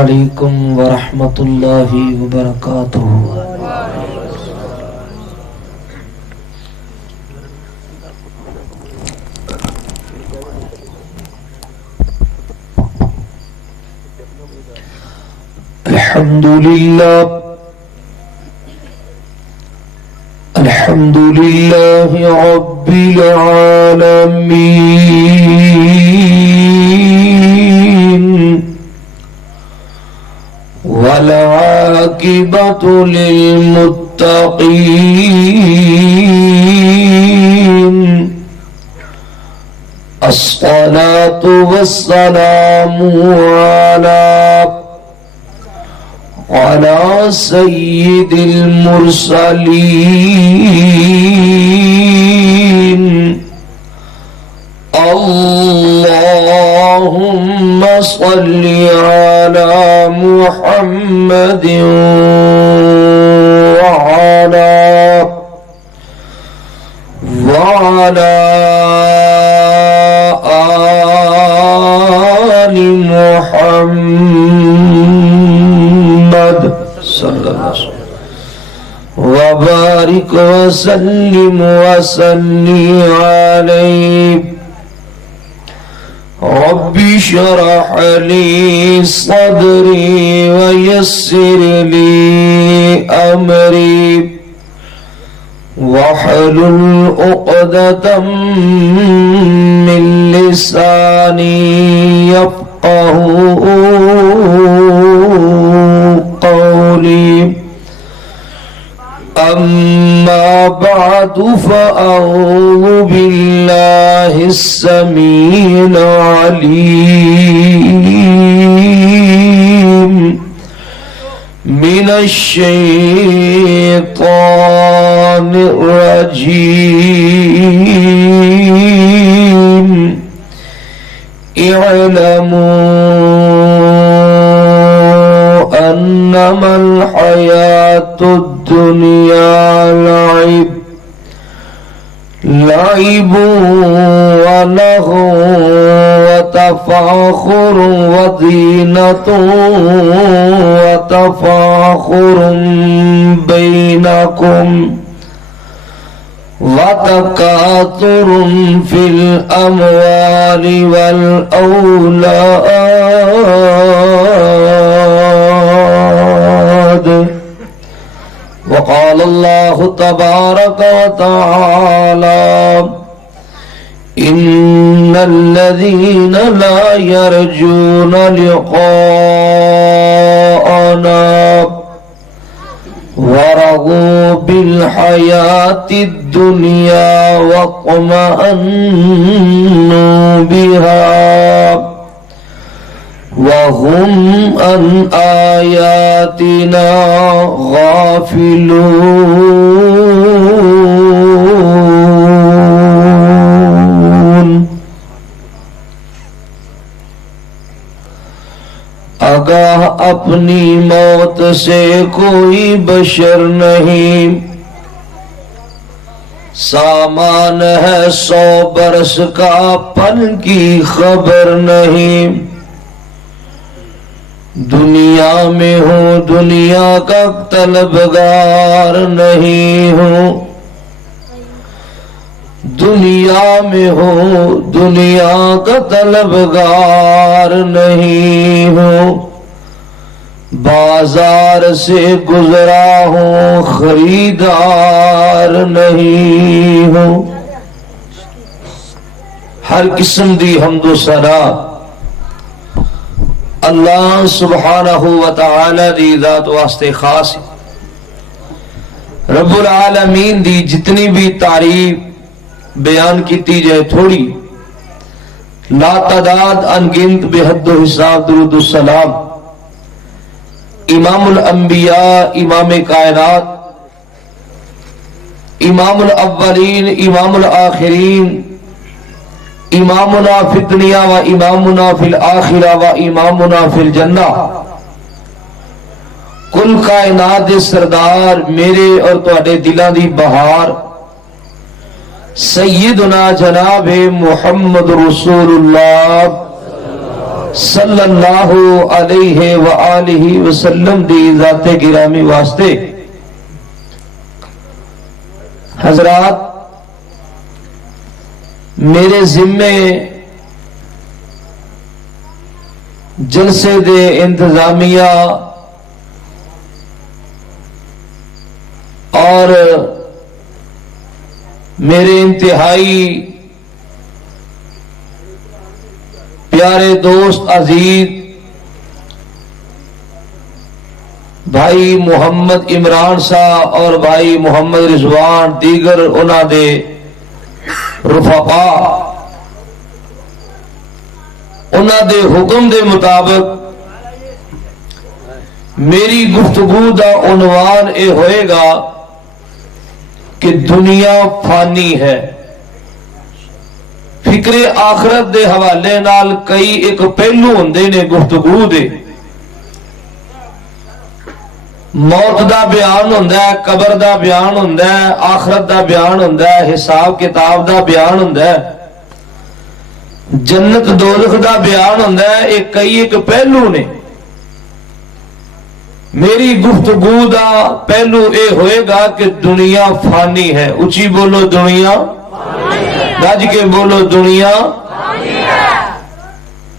अलैकुम वरहमतुल्लाहि वबरकातुहू। अल्हम्दुलिल्लाहि रब्बिल आलमीन वल आकिबतु लिल्मुत्तकीन। अस्सलातु वस्सलामु अला सय्यिदिल मुरसलीन। अल्लाहुम्मा सल्लि अला मुहम्मदिन वअला आलि मुहम्मद वबारिक वसल्लिम वसल्लि अलैहि। रब्बि शरह ली सदरी वयस्सिर ली अमरी वहलुल उक़दतम मिन लिसानी यफ़क़हू क़ौली। अम्मा बअदु फ़अऊज़ु बिल्लाहिस समीइल अलीम मिनश शैतानिर रजीम। इअलमू अन्नमल हयातुद दुनिया लइब व लहू व तफ़ाख़ुर व ज़ीनतु व तफ़ाख़ुर बैनकुम व तकासुर फिल अमवालि वल औलाद। वक़ाल अल्लाहु तबारक व तआला इन्नल्लज़ीना ला यरजूना लिक़ाअना वरज़ू बिल हयातिद दुनिया वत्मअन्नू बिहा वहुम अन आयातिना गाफिलून। आगाह अपनी मौत से कोई बशर नहीं, सामान है 100 बरस का पल की खबर नहीं। दुनिया में हूँ दुनिया का तलबगार नहीं हूँ, दुनिया में हूँ दुनिया का तलबगार नहीं हूँ। बाजार से गुजरा हूँ खरीदार नहीं हूँ। हर किस्म दी हम्दो सना अल्लाह सुब्हानहू व तआला दी ज़ात वास्ते खास है। रब्बुल आलमीन दी जितनी भी तारीफ बयान की जाए थोड़ी, ला तादाद अनगिनत बेहद हिसाब दुरूद सलाम इमामुल अंबिया इमाम कायनात इमामुल अव्वलीन इमामुल आखिरीन इमामुना फिद दुनिया व इमामुना फिल आखिरा व इमामुना फिल जन्ना। कुल कायनात दे सरदार मेरे और तुहाडे दिलां दी बहार सैयदना जनाब मुहम्मद रसूलुल्लाह सल्लल्लाहु अलैहि व आलिहि वसल्लम दी ज़ाते गिरामी वास्ते हजरात, मेरे जिम्मे जलसे दे इंतजामिया और मेरे इंतहाई प्यारे दोस्त अजीज भाई मोहम्मद इमरान साहब और भाई मोहम्मद रिजवान दीगर उन्हां दे रुफका उन्हां दे हुक्म दे मुताबिक मेरी गुफ्तगू दा उन्वान यह होएगा कि दुनिया फानी है। फिक्रे आखरत दे हवाले नाल कई एक पहलू होंदे ने गुफ्तगू दे। मौत दा बयान होंदा है, कबर दा बयान होंदा है, आखरत दा बयान होंदा है, हिसाब किताब दा बयान होंदा है, जन्नत दोज़ख दा बयान होंदा है। एक कई एक पहलू ने। मेरी गुफ्तगू दा पहलू यह होएगा कि दुनिया फानी है। उची बोलो दुनिया, गज के बोलो दुनिया।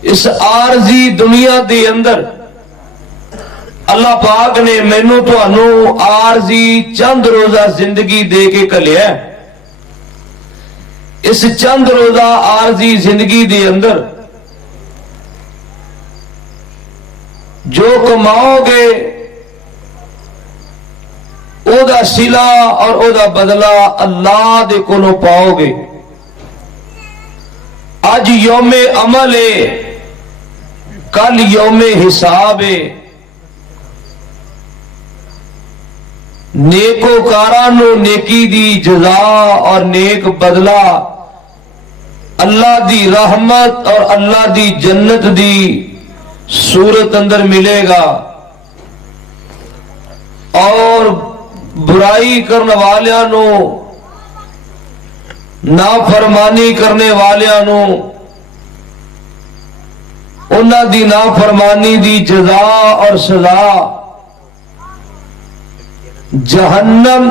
इस आरजी दुनिया दे अंदर अल्लाह पाक ने मैनू तुहानू आरजी चंद रोजा जिंदगी दे के घलिया। इस चंद रोजा आरजी जिंदगी दे अंदर जो कमाओगे ओदा सिला और ओदा बदला अल्लाह दे कोलों पाओगे। अज यौमे अमल है, कल यौमे हिसाब है। नेकोकारा नु नेकी दी जजा और नेक बदला अल्लाह दी रहमत और अल्लाह दी जन्नत दी सूरत अंदर मिलेगा। और बुराई करने वालियां नु, नाफरमानी करने वालियां नु, उन्हां दी नाफरमानी दी जजा और सजा जहन्नम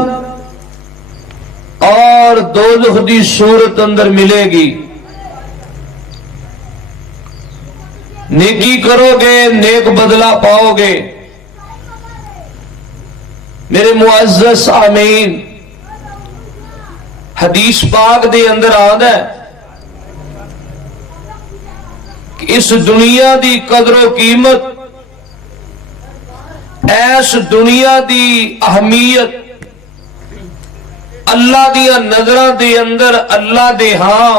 और दोज़ख दी सूरत अंदर मिलेगी। नेकी करोगे नेक बदला पाओगे। मेरे मुअज़्ज़ज़ आमीन, हदीस पाक दे अंदर आंदा है कि इस दुनिया दी कदरो कीमत, ऐस दुनिया दी अहमियत अल्लाह दिया नजरां दे अंदर अल्लाह दे हां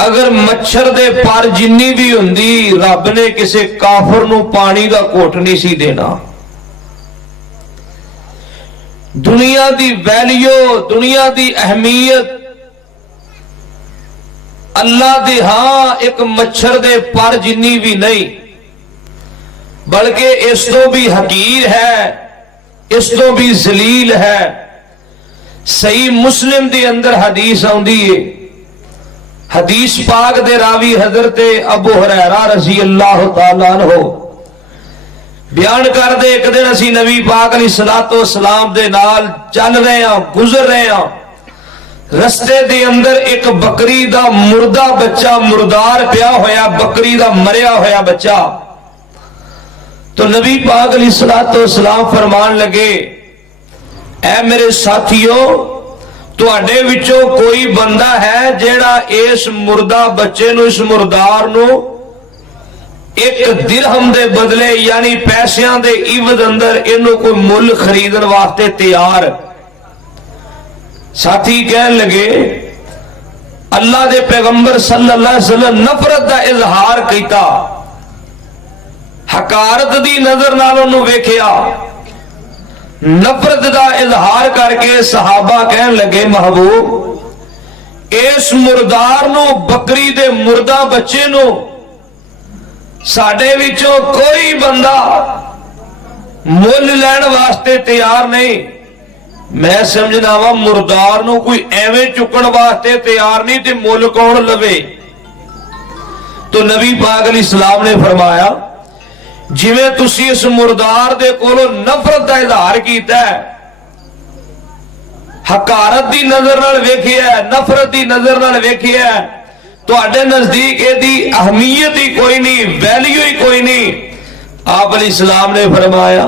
अगर मच्छर दे पर जिन्नी भी हुंदी, रब ने किसी काफर नू पानी दा घुट नहीं सी देना। दुनिया दी वैल्यू, दुनिया दी अहमियत अल्लाह दे हां एक मच्छर दे पर जिन्नी भी नहीं, बल्कि इस तो भी हकीर है, इस तो भी जलील है। सही मुस्लिम दे अंदर हदीस आउंदी है। हदीस पाक दे रावी हजरत अबू हुरैरा रज़ी अल्लाह तआला अन्हु बयान कर दे, एक दिन असी नबी पाक अलैहिस्सलातो वस्सलाम दे नाल चल रहे हैं, गुजर रहे हैं। रस्ते दे अंदर एक बकरी दा मुर्दा बच्चा, मुर्दार पिया होया, बकरी दा मरिया होया बच्चा। तो नबी पाक अलैहिस्सलातो वस्सलाम फरमान लगे, ऐ मेरे साथियों, तुहाडे विचों कोई बंदा है जेड़ा इस मुर्दा बच्चे नू, इस मुर्दार नू एक दिरहम दे बदले यानी पैसियां दे इवद अंदर इनू कोई मुल खरीदन वास्ते तैयार? साथी कहन लगे, अल्लाह दे पैगंबर सल्लल्लाहु अलैहि वसल्लम नफरत दा इजहार कीता, हकारत दी नजर नाल उन्होंने वेखिया, नफरत दा इजहार करके सहाबा कहन लगे, महबूब इस मुर्दार नु, बकरी दे मुर्दा बच्चे नु साडे विचों कोई बंदा मुल लैण वास्ते तैयार नहीं। मैं समझना वा मुर्दार नु कोई एवें चुकण वास्ते तैयार नहीं, ते मुल कौन लवे? तो नबी पाक अलैहिस्सलाम ने फरमाया जिवें तुसी इस मुर्दार दे कोलों नफरत का इजहार किया, हकारत की नजर नाल वेखिया, नफरत की नजर नाल वेखिया, तुहाडे नजदीक इहदी अहमियत ही कोई नहीं, वैल्यू ही कोई नहीं। आप अलैहिस्सलाम ने फरमाया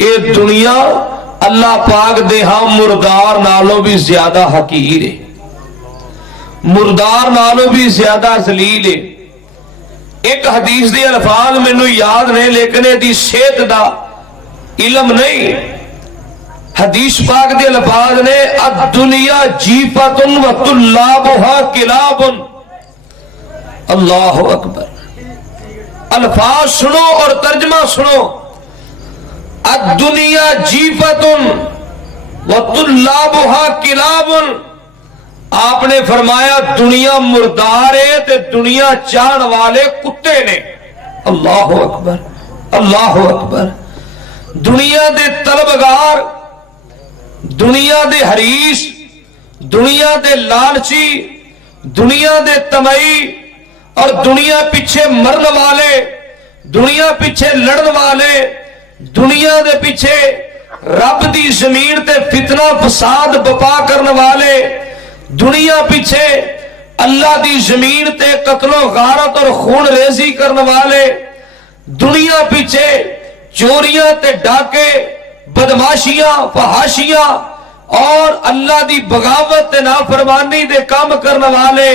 ये दुनिया अल्लाह पाक दे हां मुर्दार नालों भी ज्यादा हकीर है, मुर्दार नालों भी ज्यादा जलील है। एक हदीस दे अल्फाज मैनू याद ने, लेकिन इसकी सेहत दा इलम नहीं। हदीस पाक दे अल्फाज ने अद्दुनिया जीफतुन व तुल्लाबुहा किलाबुन। अल्लाहु अकबर। अल्फाज सुनो और तर्जमा सुनो। अद्दुनिया जीफतुन व तुल्लाबुहा किलाबुन। आपने फरमाया दुनिया मुर्दार है ते दुनिया चाहने वाले कुत्ते ने। अल्लाहु अकबर, अल्लाहु अकबर। दुनिया दे तलबगार, दुनिया दे हरीश, दुनिया दे लालची, दुनिया दे तमई और दुनिया पीछे मरन वाले, दुनिया पीछे लड़न वाले, दुनिया दे पीछे रब दी जमीन ते फितना फसाद बपा करने वाले, दुनिया पीछे अल्लाह दी जमीन ते कत्लो गारत और खून रेजी करने वाले, दुनिया पीछे चोरियां ते डाके, बदमाशियां, फहाशियां और अल्लाह दी बगावत ते नाफरमानी दे काम करने वाले।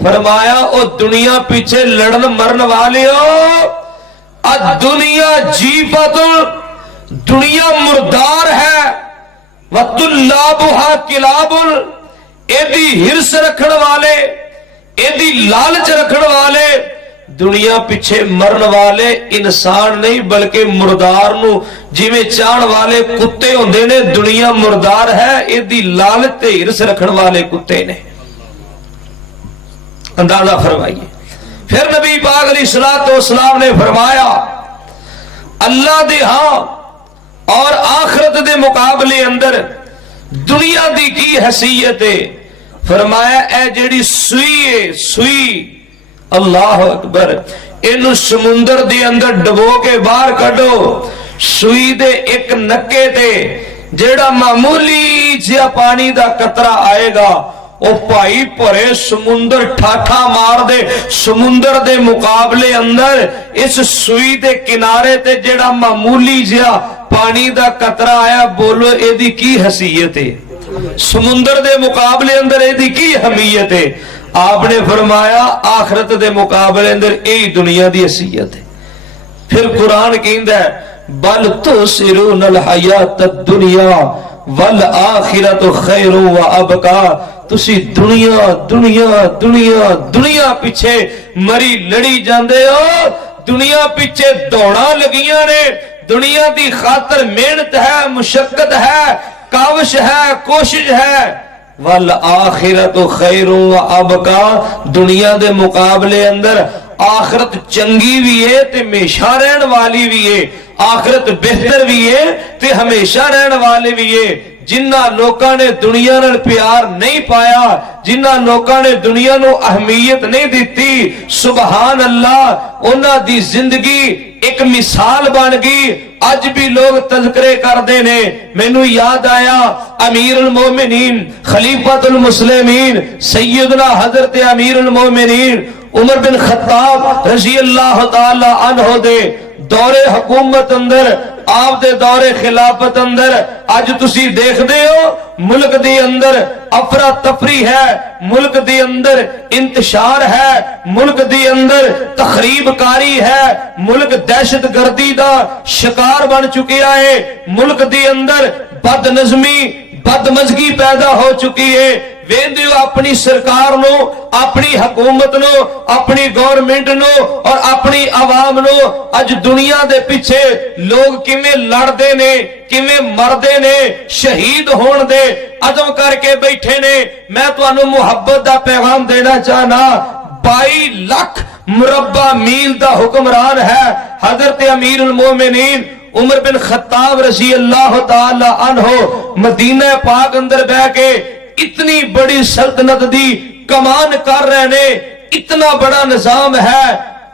फरमाया ओ दुनिया पीछे लड़न मरन वाले हो, दुनिया जीफतुल, दुनिया मुर्दार है, वतुल्लाबुहा किलाबुल, एदी हिरस रखने वाले, एदी लालच रखने वाले, दुनिया पीछे मरन वाले इंसान नहीं बल्कि मुर्दार नू जिवें चाहण वाले कुत्ते होंदे ने, दुनिया मुर्दार है, एदी लालच ते हिरस रखने वाले कुत्ते ने। अंदाजा फरमाइए। फिर नबी पाक अलैहिस्सलातु वस्सलाम ने फरमाया अल्लाह दे हां और आखिरत दे मुकाबले अंदर दुनिया दी की हैसियत है। फरमाया ए जेड़ी सुई है, सुई, अल्लाह अकबर, इनू समुंदर दे अंदर डबो के बाहर कढो, सुई दे एक नक्के ते जेड़ा मामूली जिहा पानी दा कतरा आएगा ओ भाई भरे समुंदर ठाठा मार दे, समुंदर दे मुकाबले अंदर इस सुई दे किनारे ते जेड़ा मामूली जिहा पानी दा कतरा आया, बोलो एदी की हैसियत है, समुंदर दे मुकाबले अंदर एदी की अहमियत है। आपने फरमाया आखिरत दे मुकाबले अंदर यही दुनिया दी हैसियत है। फिर कुरान कहंदा है बल तुसिरुनल हयातद दुनिया वल आखिरतु खैरु व अबका। तुसी दुनिया दुनिया दुनिया दुनिया पीछे मरी लड़ी जांदे हो, दुनिया पीछे दौड़ा लगियां ने, दुनिया दी खातर मेहनत है, मुशक्कत है, काविश है, कोशिश है। वल आखिरतु खैरु व अबका, दुनिया दे मुकाबले अंदर आखिरत चंगी भी है ते हमेशा रहने वाली भी है, आखिरत बेहतर भी है ते हमेशा रहने वाले भी है। जिन्ना लोकां ने दुनिया नाल प्यार नहीं पाया, जिन्ना लोकां ने दुनिया नू अहमियत नहीं दिती, सुभान अल्लाह उन्हां दी जिंदगी एक मिसाल बन गई। अज भी लोग तज़किरे करते ने। मैनू याद आया अमीरुल मोमिनीन खलीफतुल मुस्लिमीन सैयदना हजरत अमीरुल मोमिनीन उमर बिन खत्ताब रज़ी अल्लाह तआला अन्हु दे दौरे हुकूमत अंदर, आप दे दौरे खिलाफत अंदर अज तुसी देखदे हो मुल्क दे अंदर अफरा तफरी है, मुल्क दे अंदर इंतशार है, मुल्क दे अंदर तखरीबकारी है, मुल्क दहशत गर्दी दा शिकार बन चुका है, मुल्क दे अंदर बदनज़मी बदमजगी पैदा हो चुकी है। वेंदे हो अपनी सरकार नो, अपनी हुकूमत नो, अपनी गवर्नमेंट नो और अपनी आवाम नो अज दुनिया दे पीछे लोग किवें लड़दे ने, किवें मरदे ने, शहीद होण दे अज़म करके बैठे ने। मैं तुहानू मुहब्बत दा पैगाम देना चाहना, 22 लाख मुरब्बा मील दा हुक्मरान है हजरत अमीरुल मोमिनीन उमर बिन खत्ताब रज़ी अल्लाह तआला अन्हु। मदीना पाक अंदर बह के इतनी बड़ी सल्तनत दी कमान कर रहे ने, इतना बड़ा निजाम है,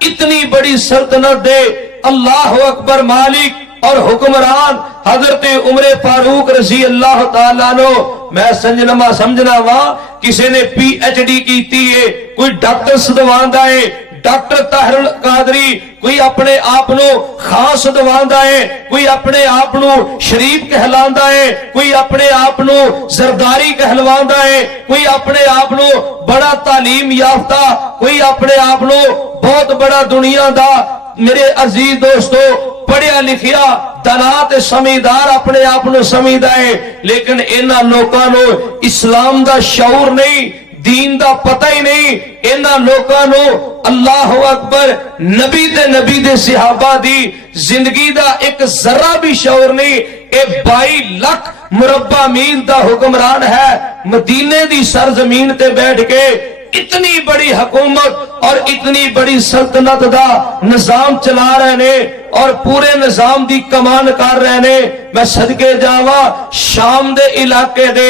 इतनी बड़ी सल्तनत दे अल्लाह अकबर मालिक और हुक्मरान हजरत उमर फारूक रजी अल्लाह तआला नो। मैं समझना वा किसी ने PhD की है, कोई डॉक्टर सदवांदा है, डॉक्टर ताहिरुल कादरी, कोई अपने आप नो खास दवांदा है, कोई अपने आप नो शरीफ कहलांदा है, कोई अपने आप नो जरदारी कहलवांदा है, कोई अपने आप नो बड़ा तालीम याफ्ता, कोई अपने आप नो बहुत बड़ा दुनिया दा। मेरे अजीज दोस्तों, पढ़िया लिखिया दनात समझदार अपने आप नो समझदा है, लेकिन इन्हां लोकां नो इस्लाम दा शऊर नहीं, दीन दा पता ही नहीं। इन्हां लोकां नो अल्लाह अकबर नबी ते नबी दे सहाबा दी जिंदगी दा एक जरा भी शऊर नहीं। ए 22 लाख मुरब्बा मील दा हुक्मरान है, मदीने दी सरजमीन ते बैठ के इतनी बड़ी हुकूमत और इतनी बड़ी सल्तनत दा निजाम चला रहे ने और पूरे निजाम दी कमान कर रहे ने। मैं सदके जावा, शाम दे इलाके दे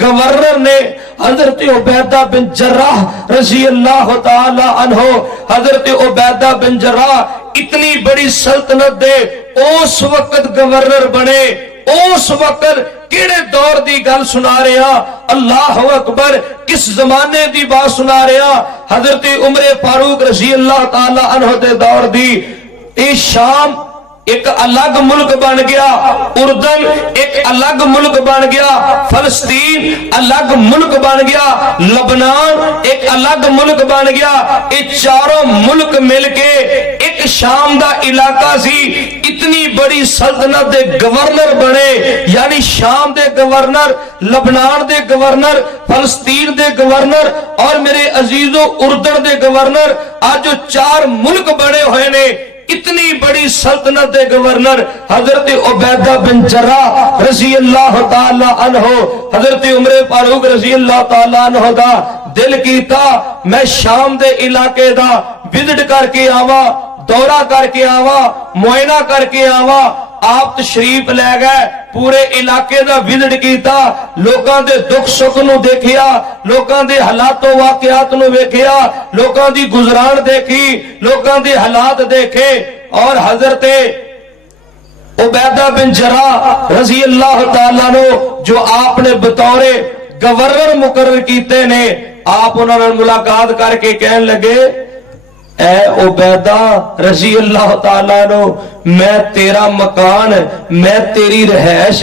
गवर्नर ने हजरत उबैदा बिन जर्राह रजी अल्लाह तआला अन्हो, हजरत उबैदा बिन जर्राह इतनी बड़ी सल्तनत दे उस वक्त गवर्नर बने। उस वक्त केड़े दौर दी गल सुना रहा, अल्लाह अकबर किस जमाने दी बात सुना रहा, हजरत उमर फारूक रजी अल्लाह तआला अन्हो दे दौर दी। ये शाम एक अलग मुल्क बन गया, उर्दन एक अलग मुल्क बन गया, फलस्तीन अलग मुल्क बन गया, लबनान एक अलग मुल्क बन गया। ये चारों मुल्क मिलके एक शाम दा इलाका सी। इतनी बड़ी सल्तनत दे गवर्नर बने, यानी शाम दे गवर्नर, लबनान दे गवर्नर, फलस्तीन दे गवर्नर और मेरे अजीजों उर्दन दे गवर्नर। आज जो 4 मुल्क बने हुए ने, इतनी बड़ी सल्तनत दे गवर्नर हजरत उबैदा बिन जर्राह रजी अल्लाह तआला अन्हो, हजरत उमर फारूक रजी अल्लाह तआला अन्हो दा दिल कीता मैं शाम दे इलाके दा विजिट करके आवा, दौरा करके आवा, मुआयना करके आवा। आप तशरीफ लै गए, पूरे इलाके दा विजिट कीता, लोकां दे दुख सुख नू देखिया, लोकां दे हालातों वाकयात नू वेखिया, लोकां दी गुजरान देखी, लोकां दे हालात देखे। और हजरत उबैदा बिन जर्राह रजी अल्लाह तआला नो जो आपने बतौरे गवर्नर मुकर्रर कीते ने, आप उन्हां नाल मुलाकात करके कहन लगे, ए उबैदा रजी अल्लाह तआला नो, मैं तेरा मकान, मैं तेरी रहائش,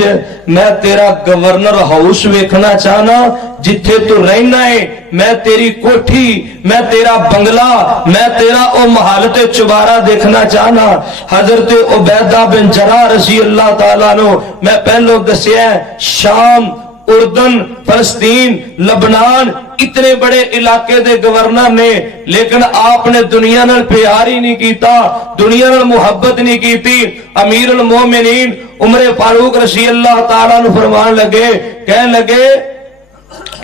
मैं तेरा गवर्नर हाउस वेखना चाहना जिथे तू रहना है। मैं तेरी कोठी, मैं तेरा बंगला, मैं तेरा ओ महल ते चुबारा देखना चाहना। हजरत उबैदा बिन जर्राह रजी अल्लाह तआला नो मैं पहलो दसिया शाम, उर्दन, फलस्तीन, लबनान इतने बड़े इलाके दे गवर्नर ने, लेकिन आपने दुनिया नाल प्यार ही नहीं कीता, दुनिया नाल मुहब्बत नहीं कीती। अमीरुल मोमिनीन उमर फारूक रजी अल्लाह तआला नु फरमान लगे, कहन लगे,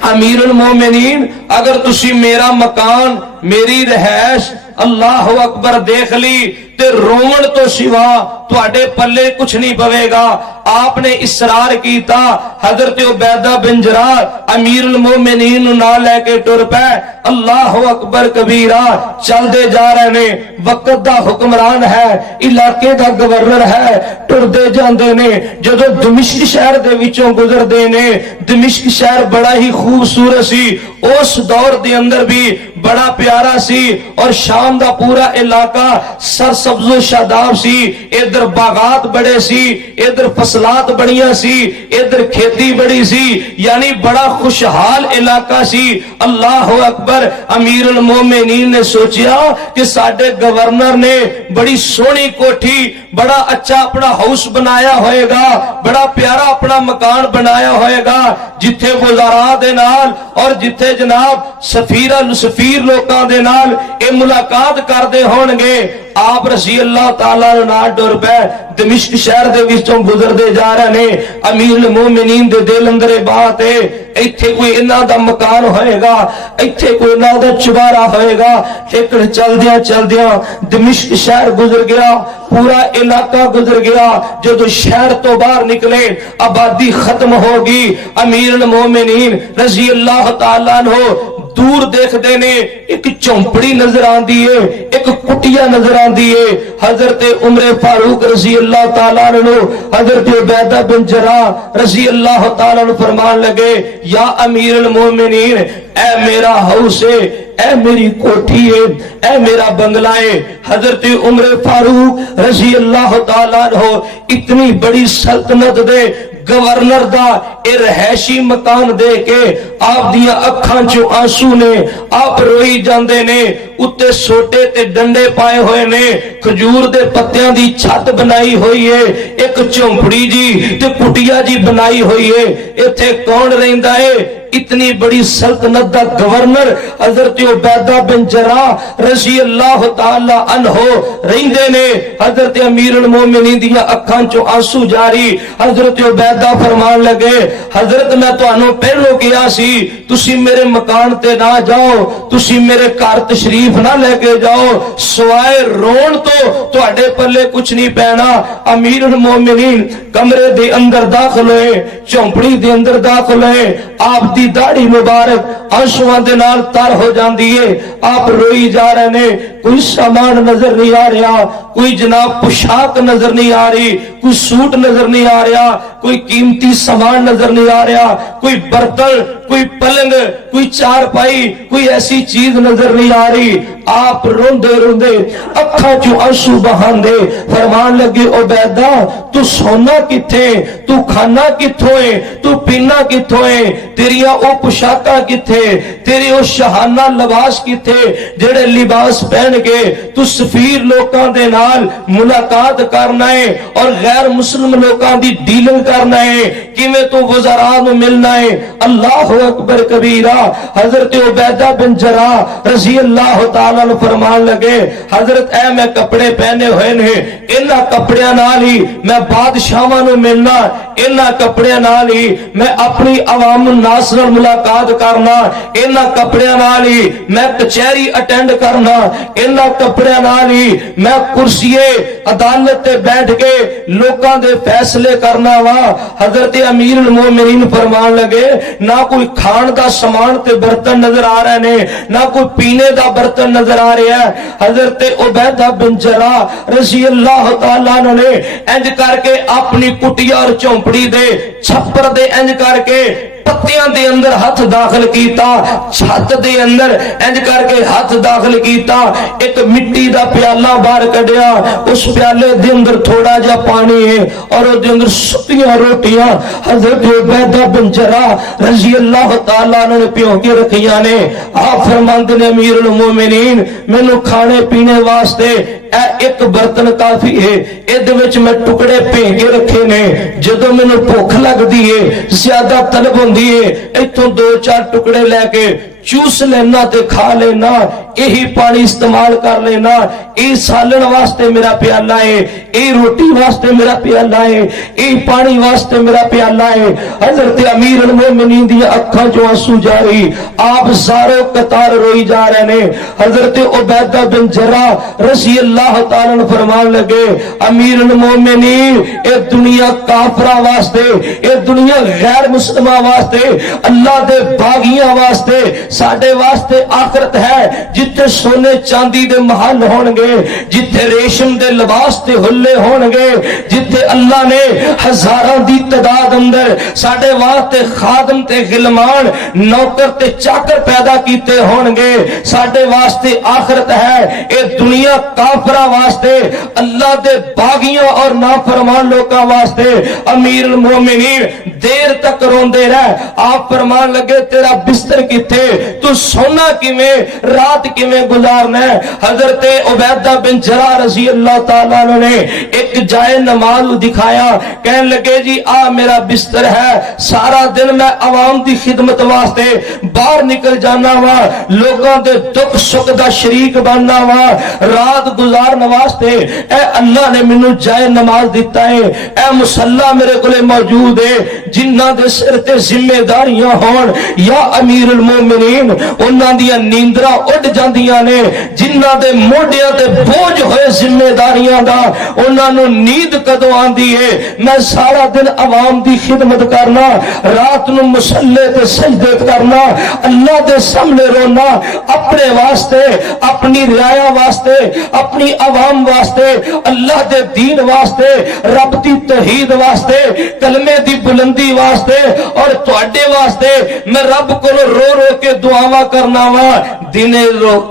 अमीरुल मोमिनीन अगर तुसी मेरा मकान, मेरी रहائش अल्लाह अकबर देख ली ते रोवण तो सिवा तुहाडे पल्ले कुछ नहीं पवेगा। आपने इसरार कीता, हजरत उबैदा बिन जर्राह अमीरुल मोमिनीन नु नाल लेके टुर पे। अल्लाह अकबर कबीरा चलदे जा रहे ने, वक्त दा हुक्मरान है, इलाके दा गवर्नर है, टुरदे जांदे ने। जदों दमिश्क शहर दे विचों गुजरदे ने, दमिश्क शहर बड़ा ही खूबसूरत सी, उस दौर दे अंदर भी बड़ा प्यारा सी और शाम दा पूरा इलाका सरसब्ज़ो शादाब सी। इधर बागात बड़े सी, इधर फसलात बढ़िया सी, इधर खेती बड़ी सी, यानी बड़ा खुशहाल इलाका सी। अल्लाह अकबर। अमीरुल मोमिनीन ने सोचा कि साडे गवर्नर ने बड़ी सोहनी कोठी, बड़ा अच्छा अपना हाउस बनाया होएगा, बड़ा प्यारा अपना मकान बनाया होएगा, जिथे वज़ारा दे नाल और जिथे जनाब सफीर लोकां दे नाल ए मुलाकात करदे होणगे। आप रजी अल्लाह ताला नाल डुर पे दमिश्क शहर दे विचों गुजरदे जा रहे ने। अमीरुल मोमिनीन दे दिल अंदर बात है, इत्थे कोई इन्हां दा मकान होएगा, इत्थे कोई इन्हां दा चुबारा होएगा। लेकिन चलदियां चलदियां दमिश्क शहर गुजर गया, पूरा इलाका गुजर गया। जदों शहर तो बाहर निकले आबादी खत्म होगी। अमीरुल मोमिनीन रजी अल्लाह ताला अन्हु दूर देखते ने एक झोंपड़ी नजर आती है, एक कुटिया नजर आती है। हजरत उमर फारूक रजी अल्लाह तआला अन्हु, हजरत उबैदा बिन जराह रजी अल्लाह तआला अन्हु फरमान लगे, या अमीरुल मोमिनीन, ऐ मेरा हाउस है, ऐ मेरी कोठी है, ऐ मेरा बंगला है। हजरत उमर फारूक रजी अल्लाह तआला अन्हु इतनी बड़ी सल्तनत दे गवर्नर दा ए रहैशी मकान दे के आप दियां अखां चों आंसू ने, आप रोई जांदे ने। उत्ते सोटे ते डंडे पाए हुए ने, खजूर दे पत्तियां दी छत बनाई हुई है, एक झोंपड़ी जी ते कुटिया जी बनाई हुई है। इत्थे कौन रहिंदा है? इतनी बड़ी सल्तनत दा गवर्नर हजरत उबैदा बिन जराह रजी अल्लाह तआला अन्हो रहिंदे ने। हजरत अमीरुल मोमिनीन दियां अखां चों आंसू जारी। हजरत उबैदा फरमान लगे, हजरत मैं तुहानू पहलों कहा सी तुसी मेरे मकान ते ना जाओ, तुसी मेरे घर तशरीफ ना लेके जाओ, सवाए रोण तो तुहाडे पल्ले कुछ नहीं पैना। अमीरुल मोमिनीन कमरे दे अंदर दाखिल होए, झोंपड़ी दे अंदर दाखिल होए। आप दी दाढ़ी मुबारक आंसुआं दे नाल तर हो जाती है। आप रोई जा रहे ने, कोई सामान नजर नहीं आ रहा, कोई जनाब पोशाक नजर नहीं आ रही, कोई सूट नजर नहीं आ रहा, कोई कीमती सामान नजर नहीं आ रहा, कोई बर्तन, कोई पलंग, कोई चारपाई, कोई ऐसी चीज नजर नहीं आ रही। आप रोंदे रोंदे अखां चों आंसू बहांदे फरमान लगे, उबैदा तू सोना किथे, तू खाना किथों है, तू पीना किथों है, तेरिया ओ पोशाका किथे, तेरे ओ शहाना लिबास किथे, जेड़े लिबास पहन के तू सफीर लोकां दे नाल मुलाकात करना है और गैर मुस्लिम लोकां दी डीलिंग करना है, किवें तू वज़रा नूं मिलना है। अल्लाहु अकबर कबीरा। हजरत उबैदा बिन जराह रजी अल्लाह तआला अन्हु फरमान लगे, हजरत ऐ मैं कपड़े पहने हुए ने, इन्हां कपड़ियां नाल ही मैं बादशाहां नूं मिलना, इन्हां कपड़ियां नाल ही मैं अपनी अवाम नास नाल मुलाकात करना, इन्हां कपड़ियां नाल ही मैं कचहरी अटेंड करना, इन्हां कपड़ियां नाल ही मैं कुर्सीए अदालत ते बैठ के लोकां दे फैसले करना वा। हजरत अमीरुल मोमिनीन फरमान लगे, ना कोई खान दा सामान ते बर्तन नजर आ रहे ने, ना कोई पीने दा बर्तन नजर आ रहा है। हजरत उबैदा बिन जराह रजी अल्लाह तआला अन्हु ने इंज करके अपनी कुटिया और झोंपड़ी दे छप्पर दे इंज करके पत्तियां दे अंदर हाथ दाखिल कीता, छत दे अंदर इंज करके हाथ दाखिल कीता, एक मिट्टी दा प्याला बाहर कढ़िया, उस प्याले दे अंदर थोड़ा जा पानी है और उस दे अंदर सुक्कियां रोटियां हजरत उबैदा बिन जराह रजी अल्लाह तआला ने पियो के रखियां ने। आप फरमांदे ने, अमीरुल मोमिनीन मैनू खाने पीने वास्ते एक बर्तन काफी है, इहदे विच मैं टुकड़े भें के रखे ने, जदों मैनू भुख लगदी है, ज्यादा तलब हुंदी है, इत्थों दो चार टुकड़े लैके चूस लेना ते खा लेना, यही पानी इस्तेमाल कर लेना, ये सालन वास्ते मेरा प्याला है, ये रोटी वास्ते मेरा प्याला है, ये पानी वास्ते मेरा प्याला है। हजरत अमीरुल मोमिनीन दी अखां चों आंसू जारी, आप ज़ारो कतार रोई जा रहे ने। हजरत उबैदा बिन जराह रज़ी अल्लाह तआला अन्हु फरमान लगे, अमीरुल मोमिनीन ये दुनिया काफरा वास्ते, ये दुनिया गैर मुस्लिमा वास्ते, अल्लाह दे बागियां वास्ते, साडे वास्ते आखरत है, जिथे सोने चांदी दे महल होणगे, जिथे रेशम दे लिबास ते हुल्ले होणगे, जिथे अल्लाह ने हजारां दी तादाद अंदर साडे वास्ते खादम ते गिलमान नौकर ते चाकर पैदा कीते होणगे, साडे वास्ते आखरत है। ये दुनिया काफरा वास्ते, अल्लाह दे बागियां और नाफरमान लोकां वास्ते। अमीरुल मोमिनीन देर तक रोंदे रह। आप फरमान लगे, तेरा बिस्तर किथे, तू सोना किवें, रात किवें गुजारना है। हजरत उबैदा बिन जराह रज़ी अल्लाह तआला ने एक जाए नमाज दिखाया, कहने लगे जी आ मेरा बिस्तर है, सारा दिन मैं अवाम की खिदमत वास्ते बाहर निकल जाना वा, लोगों के दुख सुख का शरीक बनना वा, रात गुजारने वास्ते ए अल्लाह ने मैनू जाए नमाज दिता है, ए मुसल्ला मेरे कोले मौजूद है, जिन्हां दे सिर ते जिम्मेदारियां होण। या अमीरुल मोमिनीन यकीन उन्हां दी नींदरां उड़ जांदियां ने जिन्हां दे मोढियां ते बोझ होए जिम्मेदारियां दा उन्हां नूं नींद कदों आंदी है। मैं सारा दिन अवाम दी खिदमत करना, रात नूं मुसल्ले ते सजदे करना, अल्लाह दे सामने रोना, अपने वास्ते, अपनी रियाया वास्ते, अपनी अवाम वास्ते, अल्लाह दे दीन वास्ते, रब दी तौहीद वास्ते, कलमे दी बुलंदी वास्ते और तुहाडे वास्ते मैं रब को रो रो के दुआवा करना वा। दिने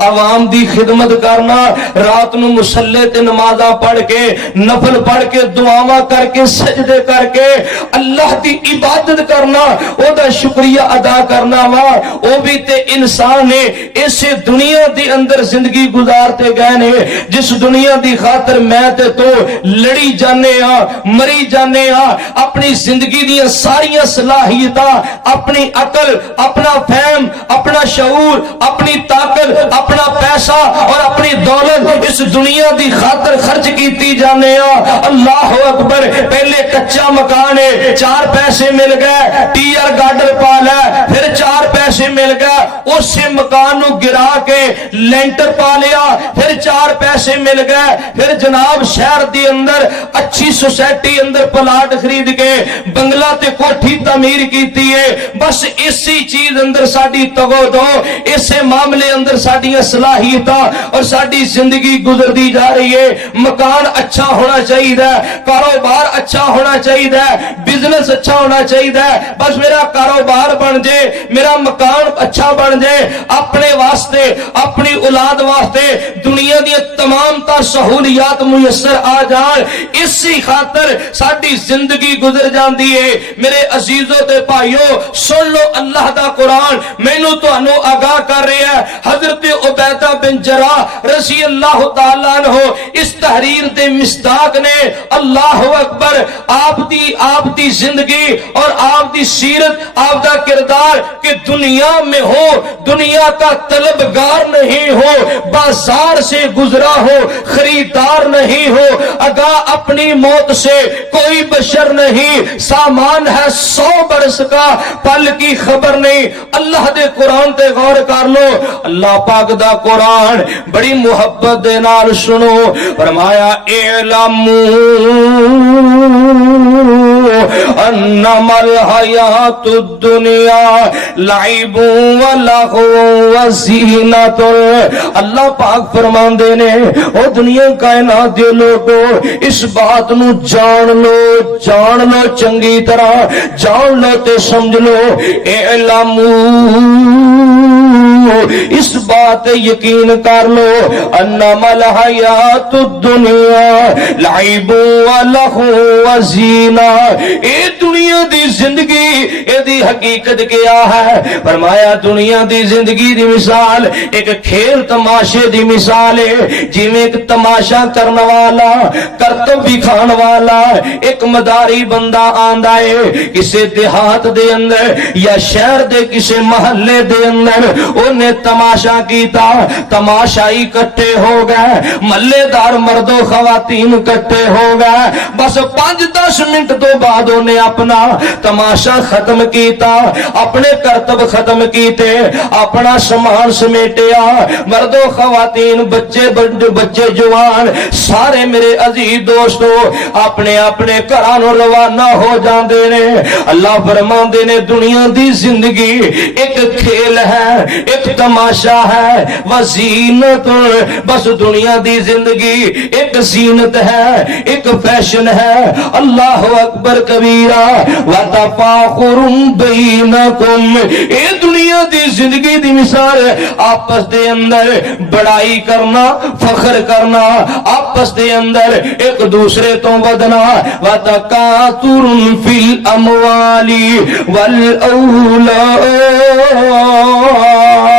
अवाम दी खिदमत करना, रात नूं मुसल्ले ते नमाज़ां पढ़ के, नफल पढ़ के, दुआवा करके, सजदे करके अल्लाह दी इबादत करना, ओदा शुक्रिया अदा करना वा। ओ भी ते इंसान है, इसे दुनिया दे अंदर जिंदगी गुजारते गए ने जिस दुनिया दी खातर मैं ते तो लड़ी जाने आ, मरी जाने आ। अपनी जिंदगी दी सारियां सलाहियतां, अपनी अकल, अपना फहम, अपना शऊर, अपनी ताकत, अपना पैसा और अपनी दौलत इस दुनिया दी खातर खर्च कीती जाने आ। अल्लाह अकबर। पहले कच्चा मकान है, 4 पैसे मिल गए, टीआर गार्डर पा लै, फिर 4 पैसे मिल गए, उस मकान नूं गिरा के लेंटर पा लिया, फिर 4 पैसे मिल गए, फिर जनाब शहर दी अंदर अच्छी सोसाइटी अंदर प्लाट खरीद के बंगला ते कोठी तमीर कीती है। बस इसी चीज अंदर साडी तवो दो, इसे मामले अंदर साडियां सलाहियतां और साडी जिंदगी गुजरदी जा रही है। मकान अच्छा होना चाहिए, कारोबार अच्छा होना चाहिए, बिजनेस अच्छा होना चाहिए। बस मेरा कारोबार बन जाए, मेरा मकान अच्छा बन जाए, अपने वास्ते, अपनी औलाद वास्ते दुनिया दी तमाम ता सहूलियात मुयस्सर आ जान, इसी खातर साडी जिंदगी गुजर जाती है। मेरे अजीजों ते भाइयों सुन लो, अल्लाह दा कुरान मैनू तुहानू आगाह कर रहा है। हजरत उबैदा बिन जराह रज़ी अल्लाह तआला अन्हु इस तहरीर दे मिस्ताक ने अल्लाह अकबर आप दी जिंदगी और आप दी सीरत, आप दा किरदार कि दुनिया में हो, दुनिया का तलबगार नहीं हो, बाजार से गुजरा हो, खरीदार नहीं हो, अगा अपनी मौत से कोई बशर नहीं, सामान है 100 बरस का, पल की खबर नहीं। अल्लाह दे कुरान ते गौर कर लो, अल्लाह पाक दा कुरान बड़ी मुहब्बत दे नाल सुनो। फरमाया इलमू अन्नमल हयातुद दुनिया लाइबु व लहू व ज़ीनतुल। अल्लाह पाक फरमांदे ने ओ दुनिया कायनात दे लोगो इस बात नू जान लो चंगी तरह जान लो ते समझ लो। इलमू इस बात यकीन कर लो, अन्नमल हयातुद दुनिया लाइबु व लहू व ज़ीना। ए दुनिया दी जिंदगी एदी हकीकत क्या है? फरमाया दुनिया दी जिंदगी दी मिसाल एक खेल तमाशे दी मिसाल है। जिवें एक तमाशा करने वाला, करतब दिखाने वाला एक मदारी बंदा आंदा है किसी देहात दे अंदर या शहर दे किसी महल्ले दे अंदर, उन्हें तमाशा कीता, तमाशाई इकट्ठे हो गए, मल्लेदार मर्दो खवातीन इकट्ठे हो गए। बस 5-10 मिनट तो बाद उन्हें अपना तमाशा खत्म किया, अपने करतब खत्म किए, अपना समान समेटिया। मर्दो खवातीन, बच्चे जवान सारे मेरे अजीज दोस्तों अपने अपने घरों रवाना हो जाते ने। अल्लाह फरमाते ने दुनिया दी जिंदगी एक खेल है, एक तमाशा है, वज़ीनत। बस दुनिया दी जिंदगी एक जीनत है, एक फैशन है। अल्लाह अकबर कबीरा व तफाखुरुम बैनकुम। ए दुनिया दी जिंदगी दी मिसाल आपस दे अंदर बड़ाई करना, फख्र करना, आपस दे अंदर एक दूसरे तो बदना। व तकातुरुन फिल अमवाली वल औलाद।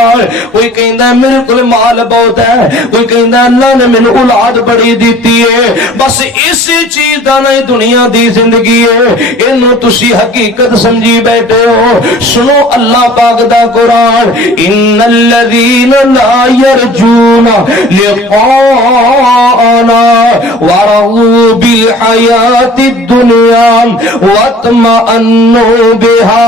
कुरान। कोई कहता मेरे को माल बहुत है, कोई कहता अल्लाह ने मैनू औलाद बड़ी दी है। बस इसी चीज का नहीं दुनिया दी जिंदगी है, इनू तुसी हकीकत समझी बैठे हो। सुनो अल्लाह पाक दा कुरान, इन्नल्लज़ीना ला यरजूना लिक़ाअना वरज़ू बिल हयातिद दुनिया वतमअन्नु बिहा।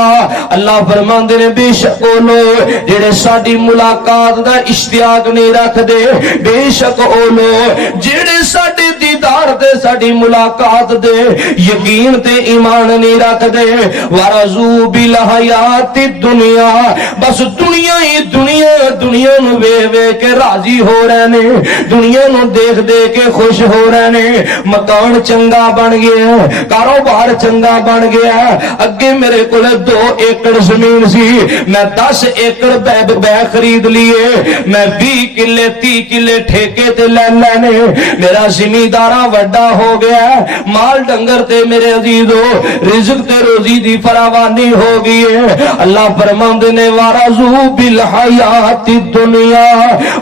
अल्लाह फरमांदे ने बेशक ओ लोग जेड़े साडी मुलाकात दा इश्तियाक नहीं रखदे, बेशक ओ लोग जेड़े साडे दीदार ते साडी मुलाकात दे यकीन ते ईमान नहीं रखदे, वरज़ू बिल हयातिद दुनिया, बस दुनिया ही दुनिया, दुनिया नू वेख वेख के राजी हो रहे ने, दुनिया नू देख देख के खुश हो रहे ने। मकान चंगा बन गया, कारोबार चंगा बन गया। अगे मेरे को 2 एकड़ जमीन सी, मैं 10 एकड़ बैग खरीद लिए, मैं 20 किले 30 किले ठेके ते ले लेने। मेरा जिमीदारा वड्डा हो गया, माल डंगर ते मेरे अजीजो रिज़्क ते रोजी दी फरावानी हो गई है। अल्लाह फरमांदे ने वरज़ू बिल हयाति दुनिया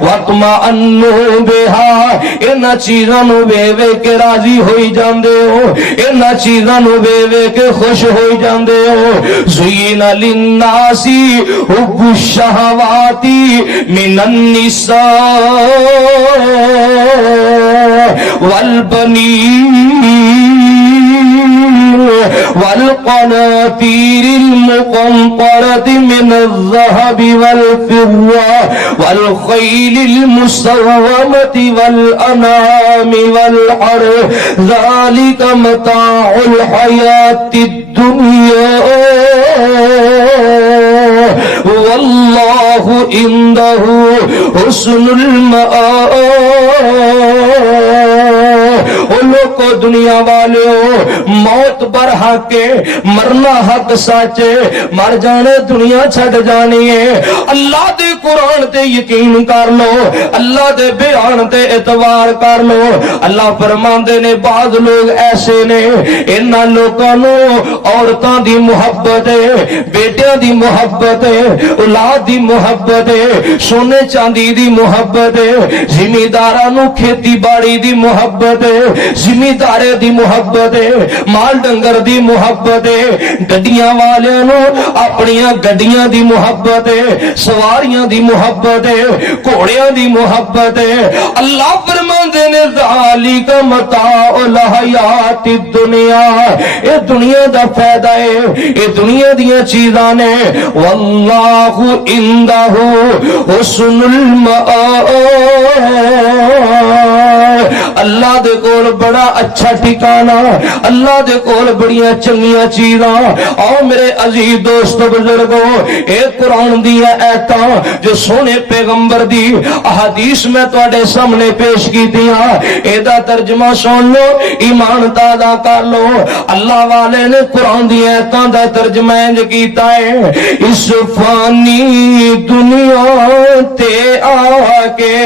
वतमअन्नु बिहा, इन्हां चीज़ां नू वे वे के राजी होई जांदे हो, इन्हां चीज़ां नू वे वे के खुश होई जांदे हो। ज़ुय्यिना लिन्नासी हुब्बुश शहवाती मिनन निसा वल बनीन वल क़नातीरिल मुक़ंतरति मिनज़-ज़हबि वल फ़िद्दा वल ख़ैलिल मुसव्वमति वल अनामि वल हर्थ, ज़ालिका मताउल हयातिद दुनिया वल्लाहु इंदहु हुस्नुल मआब। लोको दुनिया वाले मौत पर हक है, मरना हक सच है, मर जाने दुनिया छड़ जानी है। अल्लाह दे कुरान ते यकीन कर लो, अल्लाह दे बयान ते एतबार कर लो। अल्लाह फरमांदे ने बाज़ लोग ऐसे ने, इन्हां लोकां नू औरतां दी मुहब्बत है, बेटियां दी मुहब्बत है, औलाद दी मुहब्बत है, सोने चांदी दी मुहब्बत है, जिमीदारां नू खेती बाड़ी दी मुहब्बत है, जिमीदारे दी मुहब्बत है, माल डंगर दी मुहब्बत है, गड्डियां वालियां नू अपनियां गड्डियां दी मुहब्बत है, सवारियां दी मुहब्बत है, घोड़ियां दी मुहब्बत है। अल्लाह फरमांदे ने ज़ालिका मताउल हयातिद दुनिया, ये दुनिया दा फायदा है, ये दुनिया दियां चीज़ां ने। वल्लाहु इंदहु हुस्नुल मआब, अल्लाह दे कोल बड़ा अच्छा ठिकाना, अल्लाह दे कोल बड़ियां चंगियां चीज़ां। आओ मेरे अजीज दोस्तों बुजुर्गों, एक कुरान दी आयतां जो सोने पैगंबर दी अहादीस में तुहाडे सामने पेश कीतियां, एदा तर्जमा सुन लो, ईमान ताज़ा कर लो। अल्लाह वाले ने कुरान दी आयतां दा तर्जमा इंज कीता है, इस फानी दुनिया ते आके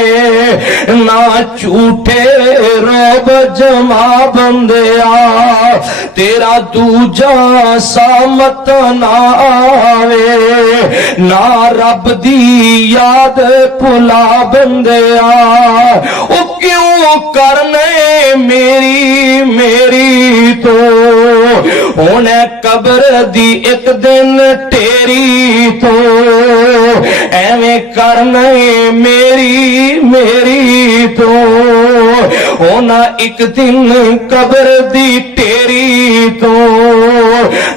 ना झूठे रब जमा बंदिया, तेरा दूजा सामत ना आवे, ना रब दी याद भुला बंदिया। ओ क्यों करने मेरी मेरी तो होने कब्र दी एक दिन तेरी तो, एवें करने मेरी मेरी तो होना एक दिन कब्र दी तेरी तो,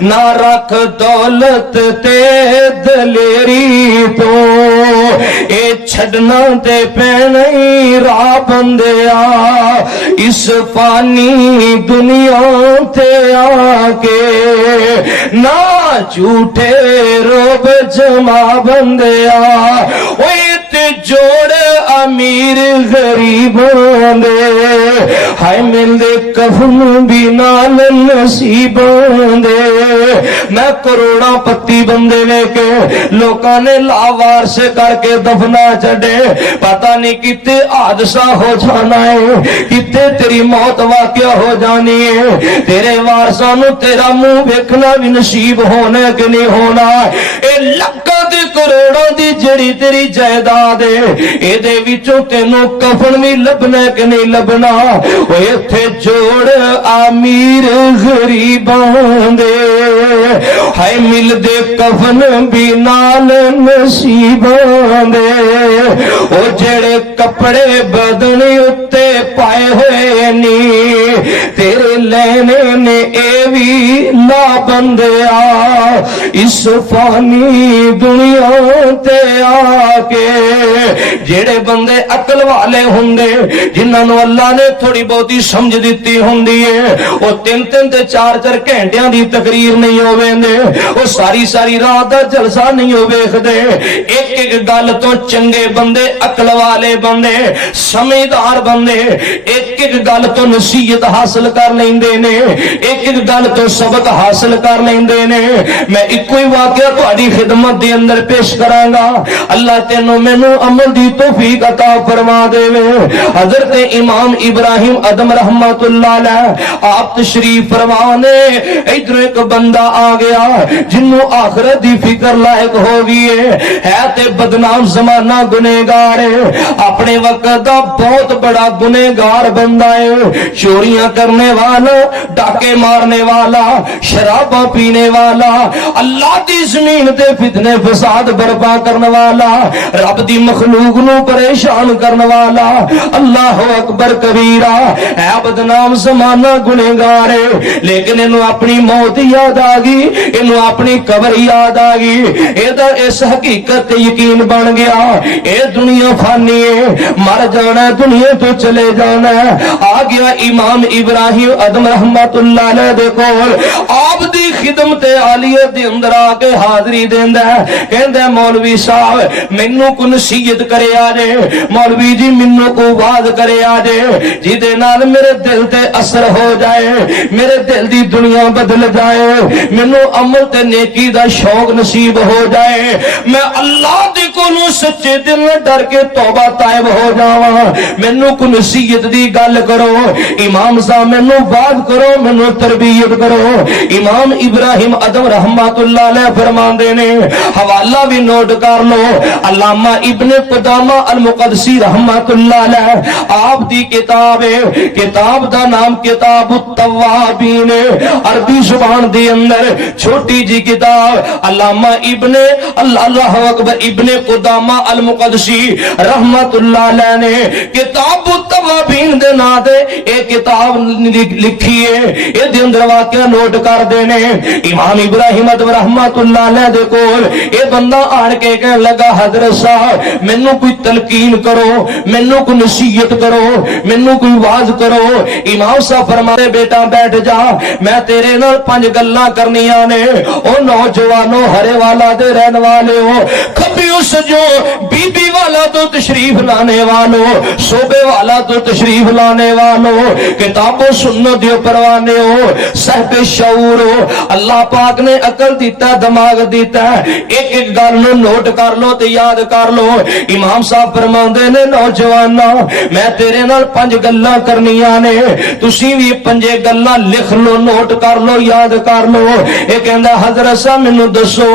ना रख दौलत ते दलेरी तो, ए छड़ना ते पैना ही राह बंदिया। इस फानी दुनिया ते आके ना झूठे रोब जमा बंदिया। ओए ते जोड़ अमीर गरीबों दे, हाय मिलदे कफन भी नाल नसीबों दे। मैं करोड़ा पत्ती बंदे लेके लोकां ने लावारस करके दफना छड़े, पता नहीं कितने हादसा हो जाना है, कितने तेरी मौत वाकया हो जानी है। तेरे वारसां नूं तेरा मुंह वेखना भी नसीब होना कि नहीं होना। ए लक्कां दे करोड़ों दी जड़ी तेरी जायदाद है, एदे विचों तेनों कफन भी लभना कि नहीं लभना। ओ इत्थे जोड़ अमीर गरीबां दे, हाय मिलदे कफन भी नाल नसीबां दे। ओ जेड़े कपड़े बदन उत्ते पाए हुए नी तेरे लेने ने ए भी ला बंदिया, इस फानी दुनिया ते आके जेड़े बंदे अकल वाले होंगे, जिन्होंने अल्लाह ने थोड़ी बहुती समझ दी होंगी है, वो 3-3 ते 4-4 घंटियां दी तकरीर नहीं होवेंदे, वो सारी सारी रात दा जलसा नहीं हो वेखदे। एक एक गल तो चंगे बंदे, अकल वाले बंदे, समझदार बंदे एक एक गल तो नसीहत हासिल कर लेंदे ने, एक एक गल तो सबक हासिल कर लेंदे ने। मैं इको ही वाकया तुहाडी खिदमत दे अंदर पेश करांगा, अल्लाह तेनों मैनू अमल दी तौफीक अता फरमा देवे। हजरत इमाम इब्राहिम अदम रहमतुल्लाह अलैह आप तशरीफ फरमाने, इधर एक बंदा आ गया जिन्हों आखिरत दी फिक्र लायक हो गई है ते बदनाम जमाना गुनेगार है, अपने वक्त का बहुत बड़ा गुनेगार बंदा है, चोरियां करने वाला, डाके मारने वाला, शराबा पीने वाला, अल्लाह की जमीन ते फितने फसाद बर्पा करने वाला, रब दी मखलूक नू परेशान करने वाला, अल्लाह अकबर कबीरा है, बदनाम जमाना गुनेगार है। लेकिन इन्हों अपनी मौत याद आ गई, इन्हों अपनी कबर याद आ गई, एदा इस हकीकत ते यकीन बन गया ये दुनिया फानी है, मर जाना दुनिया तो चले जाना। आ गया इमाम इब्राहिम अदम रहमतुल्लाह अलैह दे कोल, आप दी खिदमत आलिया दे अंदर आके हाजरी देंदा है, कहंदा मौलवी साहब मैनू को नसीहत करे आ जे, मौलवी जी मैनू को वाज करे आ जे, जिदे नाल मेरे दिल ते असर हो जाए, मेरे दिल दी दुनिया बदल जाए, मैनू अमल ते नेकी दा शौक नसीब हो जाए, मैं अल्लाह दे कोलों सच्चे दिल नाल डर के तौबा तायब हो जावां। मैनू को नसीहत दी गल करो, इमाम साहब मैनू बात करो, मैनू तरबियत करो। इमाम इब्राहिम अदम रहमतुल्लाह अलैह फरमांदे ने, हवाला भी नोट कर लो, अल्लामा इब्ने कुदामा अल मुक़द्दसी रहमतुल्लाह अलैह आप दी किताब है, किताब दा नाम किताबुत तव्वाबीन, अरबी जुबान दे अंदर छोटी जी किताब, अल्लामा इब्ने अल्लाह अकबर इब्ने कुदामा अल मुक़द्दसी रहमतुल्लाह अलैह ने किताबुत तव्वाबीन दे नाम दे एक किताब लिखी है, ये दे अंदर वाकया नोट कर देने। इमाम इब्राहिम अदम रहमतुल्लाह अलैह दे कोल ये बंदा आण के कहने लगा, हजरत साहब मैनू कोई तलकीन करो, मैनू कोई नसीहत करो, मैनू कोई वाज करो। इमाम साहब फरमाते बेटा बैठ जा, मैं तेरे नाल 5 गल्लां करनियां ने। ओ नौजवानों हरे वाला दे रहने वाले हो, खब्बियों सजो बीबी वाला तो तशरीफ लाने वालों, सोबे वाला तो तशरीफ लाने वालों, किताबों सुन्नो दियो परवाने हो, साहिब शऊर हो, अल्लाह पाक ने अकल दिता, दिमाग दिता, एक एक गल नूं नोट कर लो ते याद कर लो। इमाम साहब फरमांदे ने नौजवाना मैं तेरे नाल 5 गल्लां करनियां ने, तुसीं भी 5 गल्लां लिख लो, नोट कर लो, याद कर लो। ये कहंदा हजरत साहब मैनू दसो।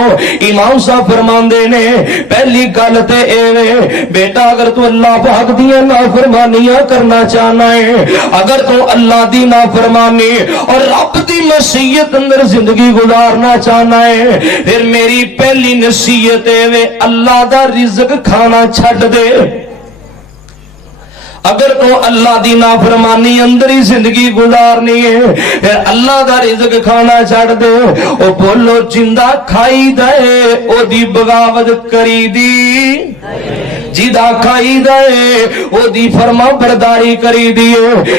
इमाम साहब फरमांदे ने पहली गल ते एवे बेटा अगर तू अल्लाह पाक दी नाफरमानियां करना चाहना है, अगर तू अल्लाह दी नाफरमानी और रब दी मसीयत अंदर जिंदगी गुजारना चाहना है, फिर मेरी पहली नसीहत है अल्लाह दा रिज़्क खाना छड्ड दे। अगर तो अल्लाह दी नाफरमानी अंदर ही जिंदगी गुजारनी है, फिर अल्लाह दा रिज़्क खाना छड्ड दे। ओ बोलो जिंदा खाई दे ओदी बगावत करी दी, जिदा खाई दे ओदी फरमा बरदारी करी दी,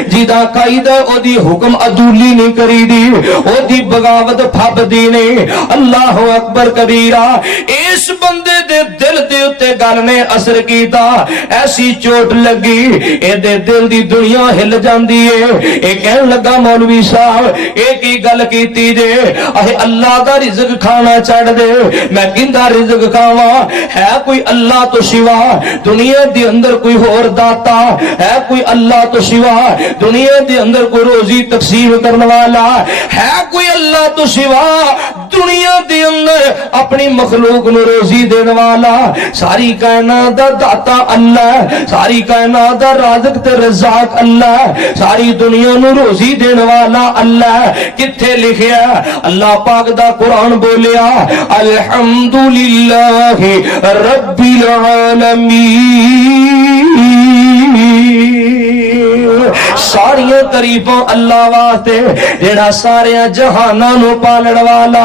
जिदा खाई दे ओदी हुक्म अदूली नहीं करी दी, ओदी बगावत फब दी ने। अल्लाह अकबर कबीरा। इस बंदे दे दिल दे उत्ते गल ने असर कीता, ऐसी चोट लगी एदे दिल दी दुनिया हिल जांदी है। ए कहन लगा मौलवी साहब एक ही गल कीती जे, अहे अल्लाह दा रिज़्क खाना छड्ड दे। मैं किंदा रिज़्क खावां, है कोई अल्लाह तो सिवा? दुनिया दे अंदर कोई होर दाता है कोई अल्लाह तो सिवा? दुनिया दे अंदर कोई रोजी तकसीम करने वाला है कोई अल्लाह तो सिवा? दुनिया दे अंदर अपनी मखलूक नु रोजी देने वाला सारी कायनात दा दाता अल्लाह, सारी कायनात दा राज़िक ते रज़ाक अल्लाह, सारी दुनिया नु रोजी देने वाला अल्लाह। किथे लिखिया? अल्लाह पाक दा कुरान बोलिया अल्हम्दुलिल्लाहि रब्बिल आलमीन। सारिया तारीफां अल्लाह वास्ते जेड़ा सारिया जहाना नु पालन वाला,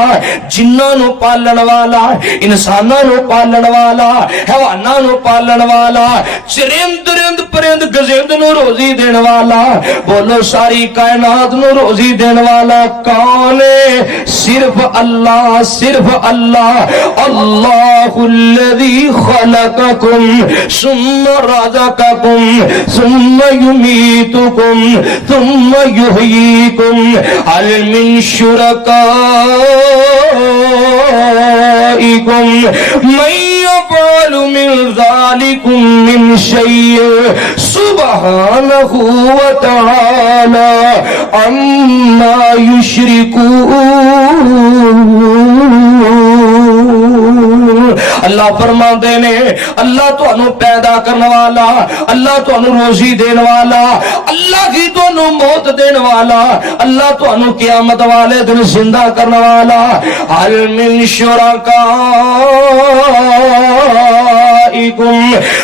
जिन्ना नु पालन वाला, इंसाना नु पालन वाला, हैवाना नु पालन वाला, चरिंद रिंद परिंद गजिंद नु रोजी देने वाला। बोलो सारी कायनात नु रोजी देने वाला कौन है? सिर्फ अल्लाह, सिर्फ अल्लाह। अल्लाहुल्लज़ी खलक़कुम सुम्मा रज़क़कुम सुम्मा युमीतुकुम सुम्मा युहयीकुम हल मिन शुरकाइकुम मन यफ़अलु मिन ज़ालिकुम मिन शैइन सुब्हानहु व तआला अम्मा युश्रिकून। अल्लाह फरमाते ने अल्लाह तुहानू पैदा करने वाला, अल्लाह तुहानू रोजी देने वाला, अल्लाह की तुहानू मौत देने वाला, अल्लाह तुहानू क़यामत वाले दिन जिंदा करने वाला। हल मिन शुरकाइकुम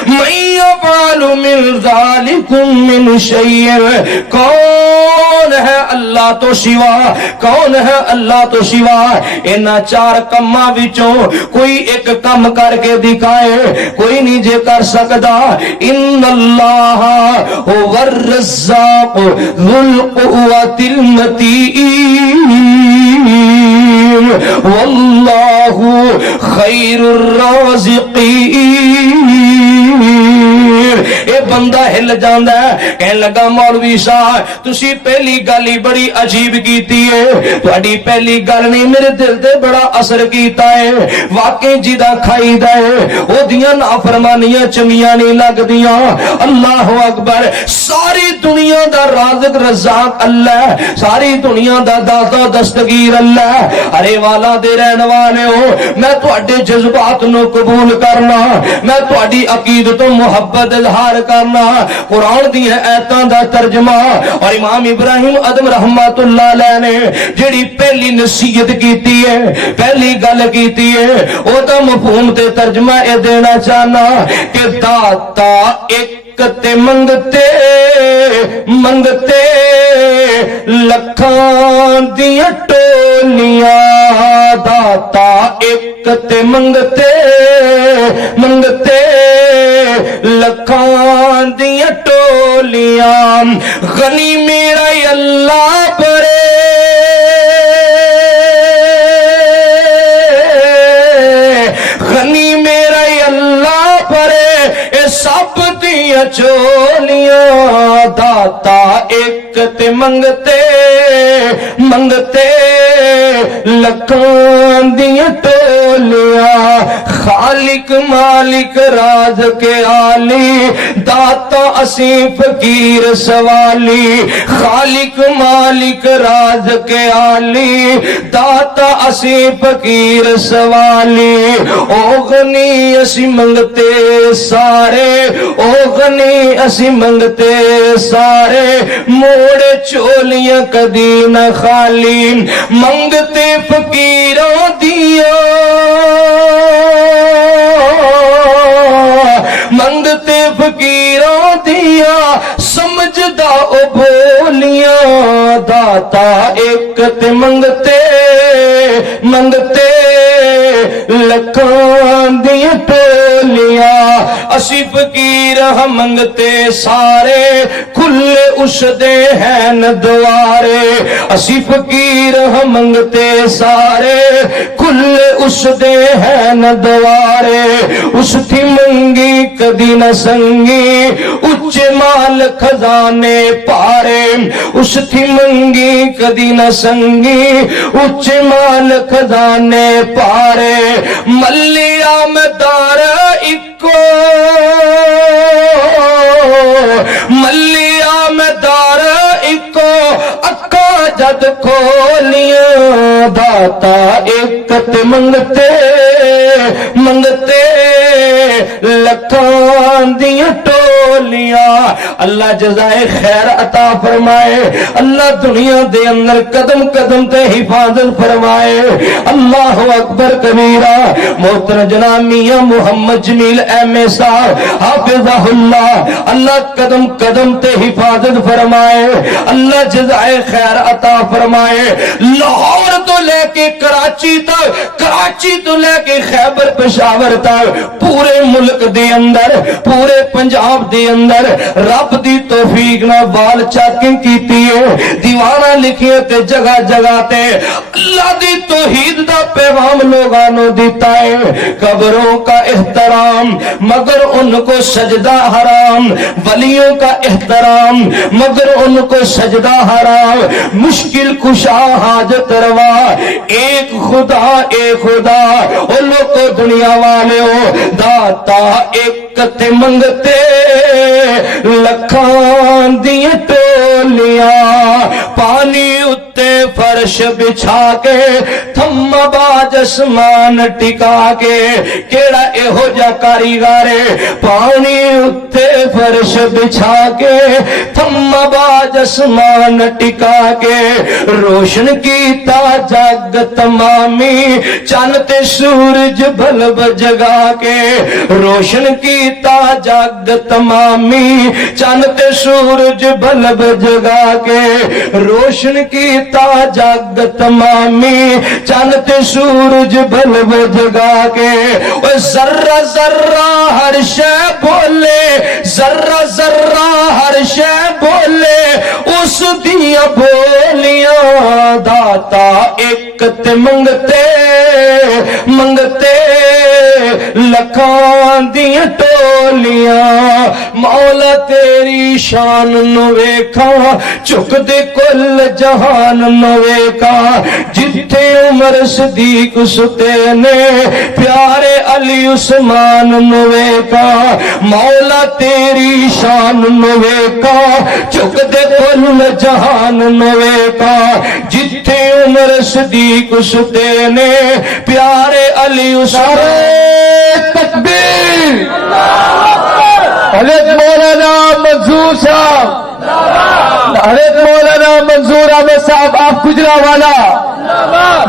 मन यफ़अलु मिन ज़ालिकुम मिन शैइन। कौन है अल्लाह तो सिवा? कौन है अल्लाह तो सिवा? इन्हां चार कम्मां विचों कोई एक कम करके दिखाए, कोई नहीं जे कर सकता। इन्नल्लाह हुवर रज़्ज़ाक़ ज़ुल क़ुव्वतिल मतीन वल्लाहु खैरुर राज़िक़ीन। ये बंदा हिल जाता है, कह लगा मौलवी साहब तुसी पहली गल ही बड़ी अजीब कीती है। तुहाडी पहली गल ने मेरे दिल ते बड़ा असर कीता है। वाकई जिदा खाईदा है ओदियां नाफरमानियां चंगियां नहीं लगदियां। अल्लाह अकबर। सारी दुनिया दा राज़िक रज़ाक अल्लाह, सारी दुनिया दा दाता दस्तगीर अल्लाह। अरे वाला दे रहने वाले हो, मैं तुहाडे जज्बात नू कबूल करना, मैं तुहाडी अकीदत तो मुहब्बत इजहार करना। कुरान दी आयतां दा तर्जमा और इमाम इब्राहिम अदम रहमतुल्लाह अलैह ने जेड़ी पहली नसीहत कीती है, पहली गल कीती है, ओदा मफहूम ते तर्जमा ए देना चाहना कि दाता एक ते मंगते मंगते लखां दियां टोलियां। दाता एक ते मंगते मंगते लखां दियां टोलियां। गनी मेरा अल्लाह परे गनी मेरा अल्लाह परे ए सब दियां चोलियां। दाता एक ते मंगते मंगते लखां दियां टोलियां। खालिक मालिक राज के आली, दाता असी फकीर सवाली। खालिक मालिक राज के आली, दाता असी फकीर सवाली। ओ गनी असी मंगते सारे, ओ गनी असी मंगते सारे। मोड़े चोलियां कदी न खाली, मंगते फकीरों दिया मंगते फकीरों दिया। समझदा ओ बोलियां। दाता एक ते मंगते मंगते लखां दियां टोलियां। असी फकीर हम मंगते सारे, खुले उस दे हैं द्वारे। असी फकीर हम मंगते सारे, खुले उस दे हैं द्वारे। उस थी मंगी कदी न संगी, उच्चे माल खजाने पारे। उस थी मंगी कदी न संगी, उच्चे माल खजाने पारे। मल्लिया में दार इको मलिया में दार इको अक्का जद खोलियां दाता एक ते मंगते मंगते लखां दियां टोलियां। अल्लाह जज़ाए खैर अता फरमाए, अल्लाह दुनिया दे अंदर कदम कदम ते हिफाजत फरमाए। अल्लाह अकबर कबीरा। मोहतरम जनाब मियां मोहम्मद जमील एम.ए. साहब हाफिज़हुल्लाह, अल्लाह कदम कदम ते हिफाजत फरमाए, अल्लाह जज़ाए खैर अता फरमाए। लाहौर तो लेके कराची तक, कराची तो लेके खैबर पेशावर तक पूरे मुल्क दे अंदर, पूरे पंजाब दे अंदर रब दी तौफीक नाल वाल चैकिंग कीती है, दीवाना लिखिए ते जगह जगह ते अल्लाह दी तौहीद दा पैगाम लोगां नू दिता है। कब्रों का एहतराम मगर उनको सजदा हराम, वलियों का एहतराम मगर उनको सजदा हराम, मुश्किल कुशा हाजत रवा एक खुदा एक खुदा। ओ लोगो दुनिया वाले हो दाता एक ते मंगते लखां दियां टोलियां। पानी उत्ते फर्श बिछा के थम्मा बाज आसमान टिका के, केड़ा एहो जा कारीगर पानी उत्ते फर्श बिछा के थम्मा बाज आसमान टिका के, रोशन कीता जग तमामी चन्न ते सूरज बल्ब जगा के, रोशन कीता जग तमामी चन्न ते सूरज बल्ब जगा के, रोशन कीता जग तमामी चन्न ते सूरज बल्ब जगा के। जर्रा जर्रा हर शै बोले, जर्रा जर्रा हर शै बोले उस दिया बोलियां दाता एक ते मंगते मंगते लखां दियां टोलियां। मौला तेरी शान नू वेखा झुक दे कुल जहान नू वेखा, जिथे उमर सदीक सुते ने प्यारे अली उस्मान नू वेखा। मौला तेरी शान नू वेखा झुक दे कुल जहान नू वेखा, जिथे उमर सदीक सुते ने प्यारे अली उस्मान। तकबीर। हज़रत मौलाना मंजूर साहब, हज़रत मौलाना मंजूर अहमद साहब आप गुजरावाला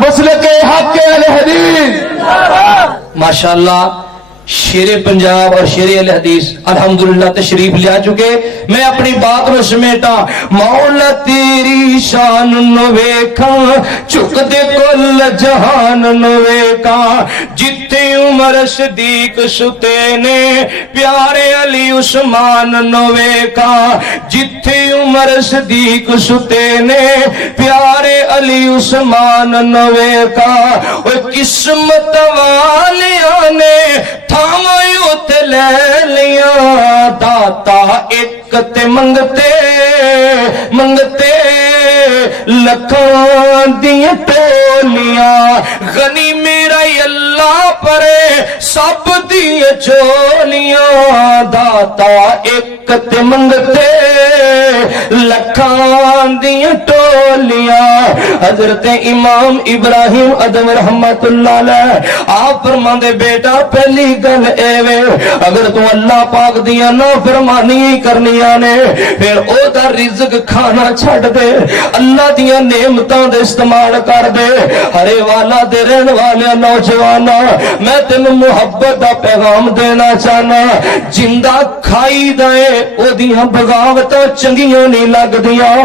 मसले के हक के अहले हदीस। माशाअल्लाह शेरे पंजाब और शेरे अल हदीस अल्हम्दुलिल्लाह तशरीफ ले आ चुके। मैं अपनी बात में समेटा। मौला तेरी शान नु वेखा झुक दे कुल जहान नु वेखा, जिथे उमर सदीक सुते ने प्यारे अली उस्मान नु वेखा, जिथे उमर सदीक सुते ने प्यारे अली उस्मान नु वेखा। ओ किस्मत वालियां ने उते ले लिया दाता एक ते मंगते मंगते लखां दियां टोलियां। गनी मेरा अल्लाह परे सब दियां चोलियां दाता एक ते मंगते लखां दियां टोलियां। हजरत इमाम इब्राहिम अदम रहमतुल्लाह अलैह आप फरमांदे बेटा पहली गल एवे अगर तू अल्लाह पाक दियां ना फरमानी करनियां ने फिर ओदा रिज़्क खाना छड़ दे, अल्लाह दियां नेमतां दे इस्तेमाल कर दे। हरे वाला दे रहने वाले नौजवाना मैं तेनू मुहब्बत दा पैगाम देना चाहना, जिंदा खाई दे ओदियां बगावतां चंगियां नहीं लगदियां,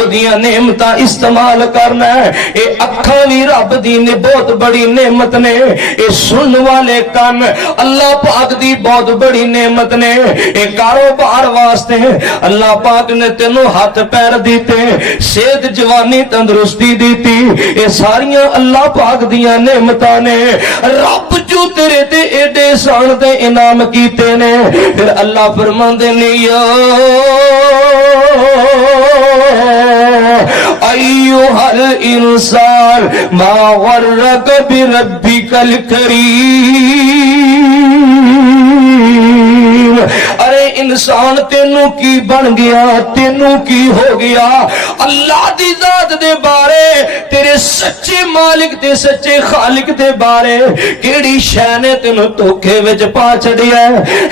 ओदियां नेमतां इस्तेमाल करना। ए अखां भी रब दी ने बहुत बड़ी नेमत ने, ए सुन वाले कान अल्लाह पाक दी बहुत बड़ी नेमत ने। ए कारोबार वास्ते अल्लाह पाक ने तेनू हाथ पैर दीते, सेहत जवानी तंदुरुस्ती दीती, ए सारियां अल्लाह पाक दियां नेमतां ने। रब जो तेरे ते एडे सान ते इनाम कीते ने, फिर अल्लाह फरमांदे ने या अय्युहल इंसान मा गर्रक बिरब्बिकल करीम। इंसान तेनू की बन गया, तेनू की हो गया। अल्लाह दी जात दे बारे, तेरे सच्चे मालिक ते सच्चे खालिक दे बारे केड़ी शै ने तेनू धोखे विच पा छड़िया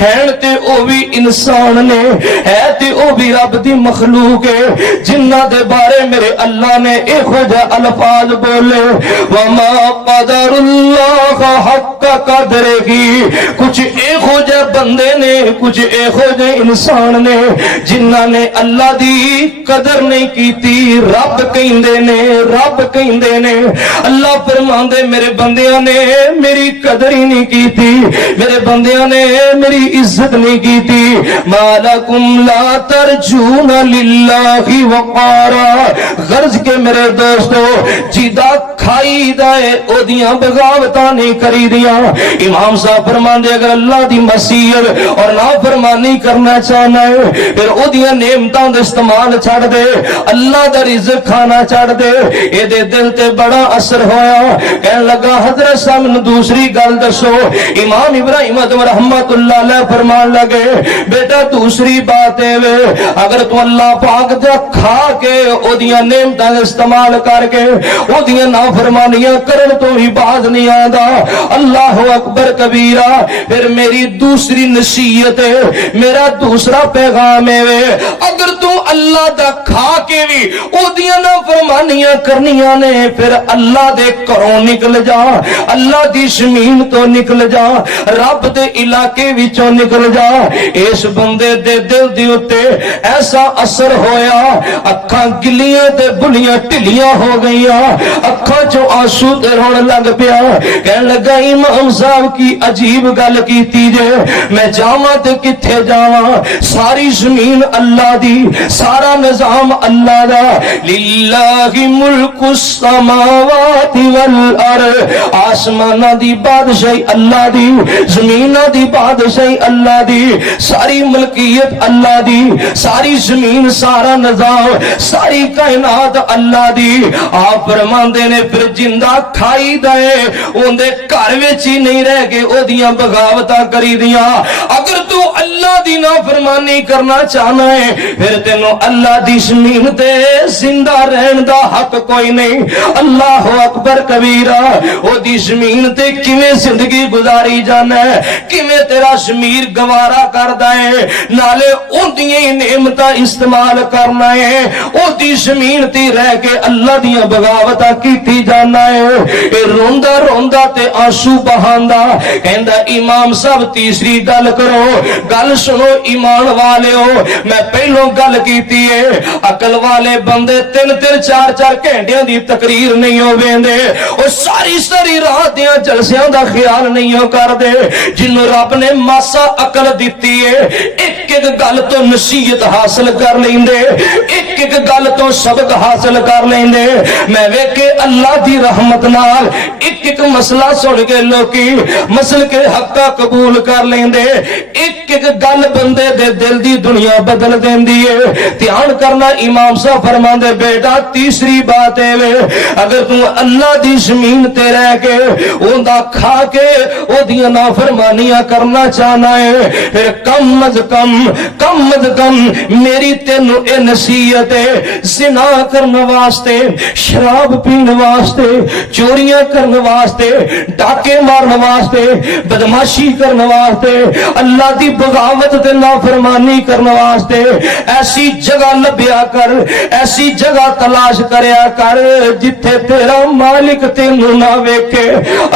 है। ते ओ भी इंसान ने है, ते ओ भी रब दी मखलूक है, जिन्ना दे बारे मेरे अल्लाह ने इहो जिहा अल्फाज बोले, वमा क़दरुल्लाह हक़्क़ क़द्रिही। कुछ इहो जिहे बंदे ने, कुछ इहो जिहे इंसान ने जिन्ना ने अल्लाह दी कदर नहीं कीती। रब कहंदे ने, रब कहंदे ने, अल्लाह फरमांदे मेरे बंदियां ने मेरी कदर ही नहीं कीती, मेरे बंदियां ने मेरी इज्जत नहीं कीती। मालकुम ला तरजूना लिल्लाहि वक़ारा। गर्ज के मेरे दोस्तों, जिदा खाई दाए ओदियां बगावतां नहीं करी दियां। इमाम साहब फरमांदे अगर अल्लाह दी मसीयत और नाफरमानी करना चाहना है फिर ओदियां नेमतां दा इस्तेमाल छड़ दे, अल्लाह दा रिज़्क खाना छड़ दे। एदे दिल ते बड़ा असर होया, कहन लगा हजरत साहब नूं दूसरी गल दसो। इमाम इब्राहिम रहमतुल्लाह अलैह फरमान लगे, बेटा दूसरी बात है वे अगर तू अल्लाह पाक दा खा के ओदियां नेमतां दा इस्तेमाल करके ओदियां नाफरमानियां करन तो भी बाज नहीं आंदा, अल्लाह अकबर कबीरा। फिर मेरी दूसरी नसीहत है, मेरा दूसरा पैगाम है वे अगर तू अल्लाह दा खा के भी ओदियां नाफरमानियां करनियां ने फिर अल्लाह दे घरों निकल जा, अल्लाह दी जमीन तो निकल जा, रब दे इलाके विचों निकल जा। इस बंदे दे दिल दे उत्ते ऐसा असर होया, अखां गिलियां ते बुलियां ढिलियां हो गईयां, अखां चों आंसू ते रोण लग पिया। कहन लगा इमाम साहब की अजीब गल कीती जे, मैं जावां ते किथे जावां, सारी जमीन अल्लाह दी, सारा निजाम अल्लाह दा। लिल्लाहि मुल्कुस समावाति वल अर्द। आसमानां दी बादशाही अल्लाह दी, जमीनां दी बादशाही अल्लाह दी, सारी मलकियत अल्लाह दी, सारी जमीन सारा निजाम सारी कायनात अल्लाह दी। आप फरमांदे ने फिर जिंदा खाई दे उहदे घर विच ही नहीं रह के ओदियां बगावतां करी दियां। अगर तू अल्लाह दी नाफरमानी करना चाहना है फिर तेनों अल्लाह दी जमीन ते जिंदा रहन दा हक कोई नहीं। अल्लाह अकबर कबीरा। ओदी जमीन ते किवें जिंदगी गुजारी जाना है, किवें तेरा शमीर गवारा करदा है, नाले ओदियां ही नेमतां इस्तेमाल करना है, ओदी जमीन ते रह के अल्लाह दियां बगावतां कीती जाना है। ए रोंदा रोंदा ते आंसू बहांदा कहंदा इमाम साहब तीसरी गल करो, गल सुनो ईमान वालेओ। मैं पहलों गल कीती है अकल वाले बंदे 3-3 4-4 घंटियां दी तकरीर नहीं हो वेंदे, ओ सारी सारी रात दियां जलसियां दा ख्याल नहीं हो करदे। जिन्नों रब ने मासा अकल दिती है एक एक गल तो नसीहत हासिल कर लेंदे, एक एक गल तो सबक हासिल कर लेंदे। मैं वेखे अल्लाह दी रहमत नाल एक एक मसला सुन के लोकी मसल के हक्का कबूल कर लेंदे। एक एक गल बंदे दे दिल दी दुनिया बदल देंदी है। ध्यान करना इमाम साहब फरमांदे बेटा तीसरी बात है वे अगर तू अल्लाह दी जमीन ते रह के ओंदा खा के ओदियां नाफरमानियां करना चाहना है फिर कम अज कम मेरी तेनू ए नसीहत है, ज़िना करने वास्ते, शराब पीने वास्ते, चोरियां करने वास्ते, डाके मारने वास्ते, बदमाशी करने वास्ते, अल्लाह दी बगावत ते नाफरमानी करने वास्ते ऐसी जगह लभ्या कर, ऐसी जगह तलाश करया कर जिथे तेरा मालिक तेनू ना वेखे।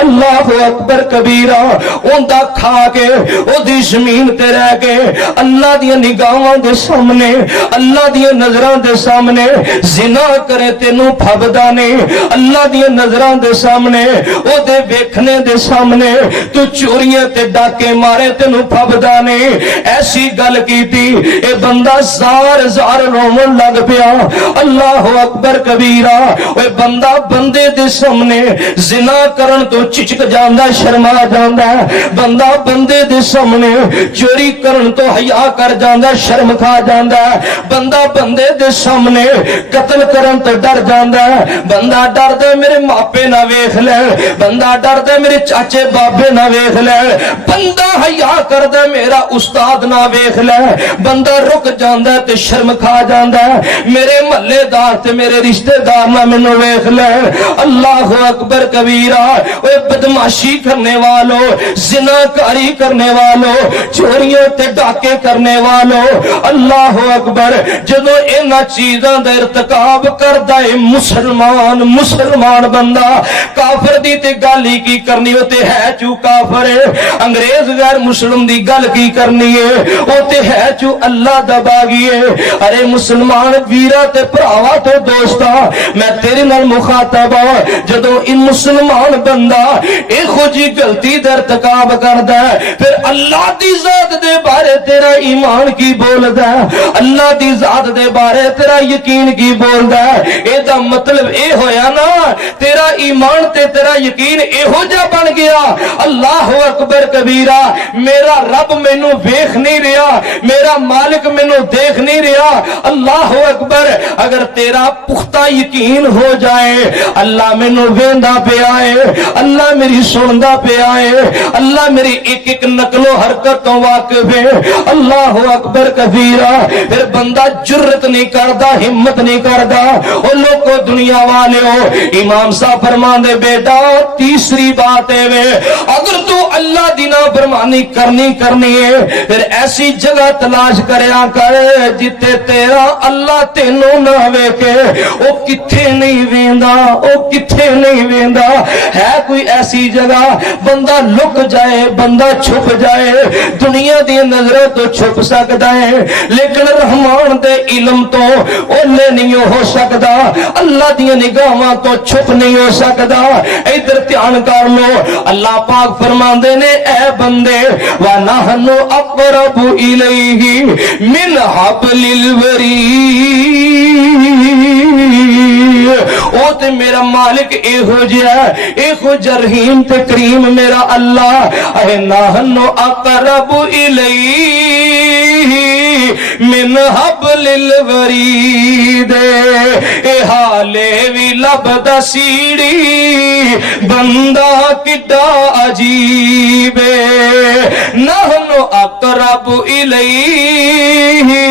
अल्लाह अकबर कबीरा। ओंदा खा के ओदी जमीन ते रह के अल्लाह दी निगाहां दे सामने, अल्लाह दी नजरां दे सामने जिना करे तेनू फबदा नहीं, अल्लाह दी नजरां दे सामने ओदे वेखने दे सामने तू चोरियां ते डाके मारे तेनू फबदा नहीं। ऐसी गल कीती ए बंदा ज़ार नाल रोवन लग पिया। अल्लाह अकबर कबीरा। ओए बंदा बंदे दे सामने जिना करन तो झिझक जांदा, शर्मा जांदा। बंदा बंदे दे सामने चोरी करन तो हया कर जांदा, शर्म खा जांदा। बंदा बंदे दे सामने कत्ल करन तो डर जांदा। बंदा डरदा मेरे मापे ना वेख लैन, बंदा डरदा मेरे चाचे बाबे ना वेख लैन। बंदा हया करदा मेरा उस्ताद ना वेख लै। बंदा रुक जांदा ते शर्म खा जांदा, मेरे महल्लेदार ते मेरे रिश्तेदार ना मैनू वेख लैन। अल्लाह अकबर कबीरा। ओए बदमाशी करने वालों, जिनाकारी करने वालों, चोरियों ते डाके करने वालों, अल्लाह अकबर जदों इन्हां चीज़ां दा इरतिकाब करदा है मुसलमान, मुसलमान बंदा काफिर दी ते गल ही की करनी, वो ते है चू काफिर है। अंग्रेज गैर मुस्लिम दी गल की करनी है, वो ते है चू अल्लाह दा बागी है। अरे मुसलमान वीरा ते भरावा ते दोस्ता, मैं तेरे नाल मुखातब हां। जदों इन मुसलमान बंदा इहो जी गलती दा इरतिकाब करदा है, फिर अल्लाह दी जात दे बारे तेरा ईमान की बोलदा है, अल्लाह दी जात दे बारे तेरा यकीन की बोलदा है। एदा मतलब ए होया ना, तेरा ईमान ते तेरा यकीन इहो जा बन गया। अल्लाह अकबर कबीरा। मेरा रब मैनू वेख नहीं रहा, मेरा मालिक मैनू देख नहीं रहा। अल्लाह अकबर। अगर तेरा पुख्ता यकीन हो जाए, अल्लाह मैनू वेंदा पिया है, अल्लाह मेरी सुनदा पिया है, अल्लाह मेरी एक एक नकलो हरकत तो वाकिफ है। अल्लाह अकबर कबीरा। फिर बंदा जुर्रत नहीं करता, हिम्मत नहीं करता। और लोगों दुनिया वाले हो, इमाम साहब फरमांदे बेटा तीसरी बात है वे, अगर तू अल्लाह दी नाफरमानी करनी है, फिर ऐसी जगह तलाश करया कर जिथे तेरा अल्लाह तेनू ना वेखे। ओ किथे नहीं वेंदा, ओ किथे नहीं वेंदा। है कोई ऐसी जगह बंदा लुक जाए, बंदा छुप जाए, दुनिया दी नजरों तो छुप सकता है, लेकिन रहमान दे इल्म तो ओले नहीं हो सकता, अल्लाह दी निगाहां तो छुप नहीं हो सकता। इधर ध्यान कर लो, अल्लाह पाक फरमांदे ने ऐ बंदे वा नहनु अक़रबु इलैहि मिन हब्लिल वरीद। ओ ते मेरा मालिक एहो जिहा, एहो जरहीम ते करीम मेरा अल्लाह। अहे नहनु अक़रबु इलैहि मिन हब्लिल वरीद। ए हाले भी लभदा सीढ़ी, बंदा किड्डा अजीब नहनु अक़रबु इलैहि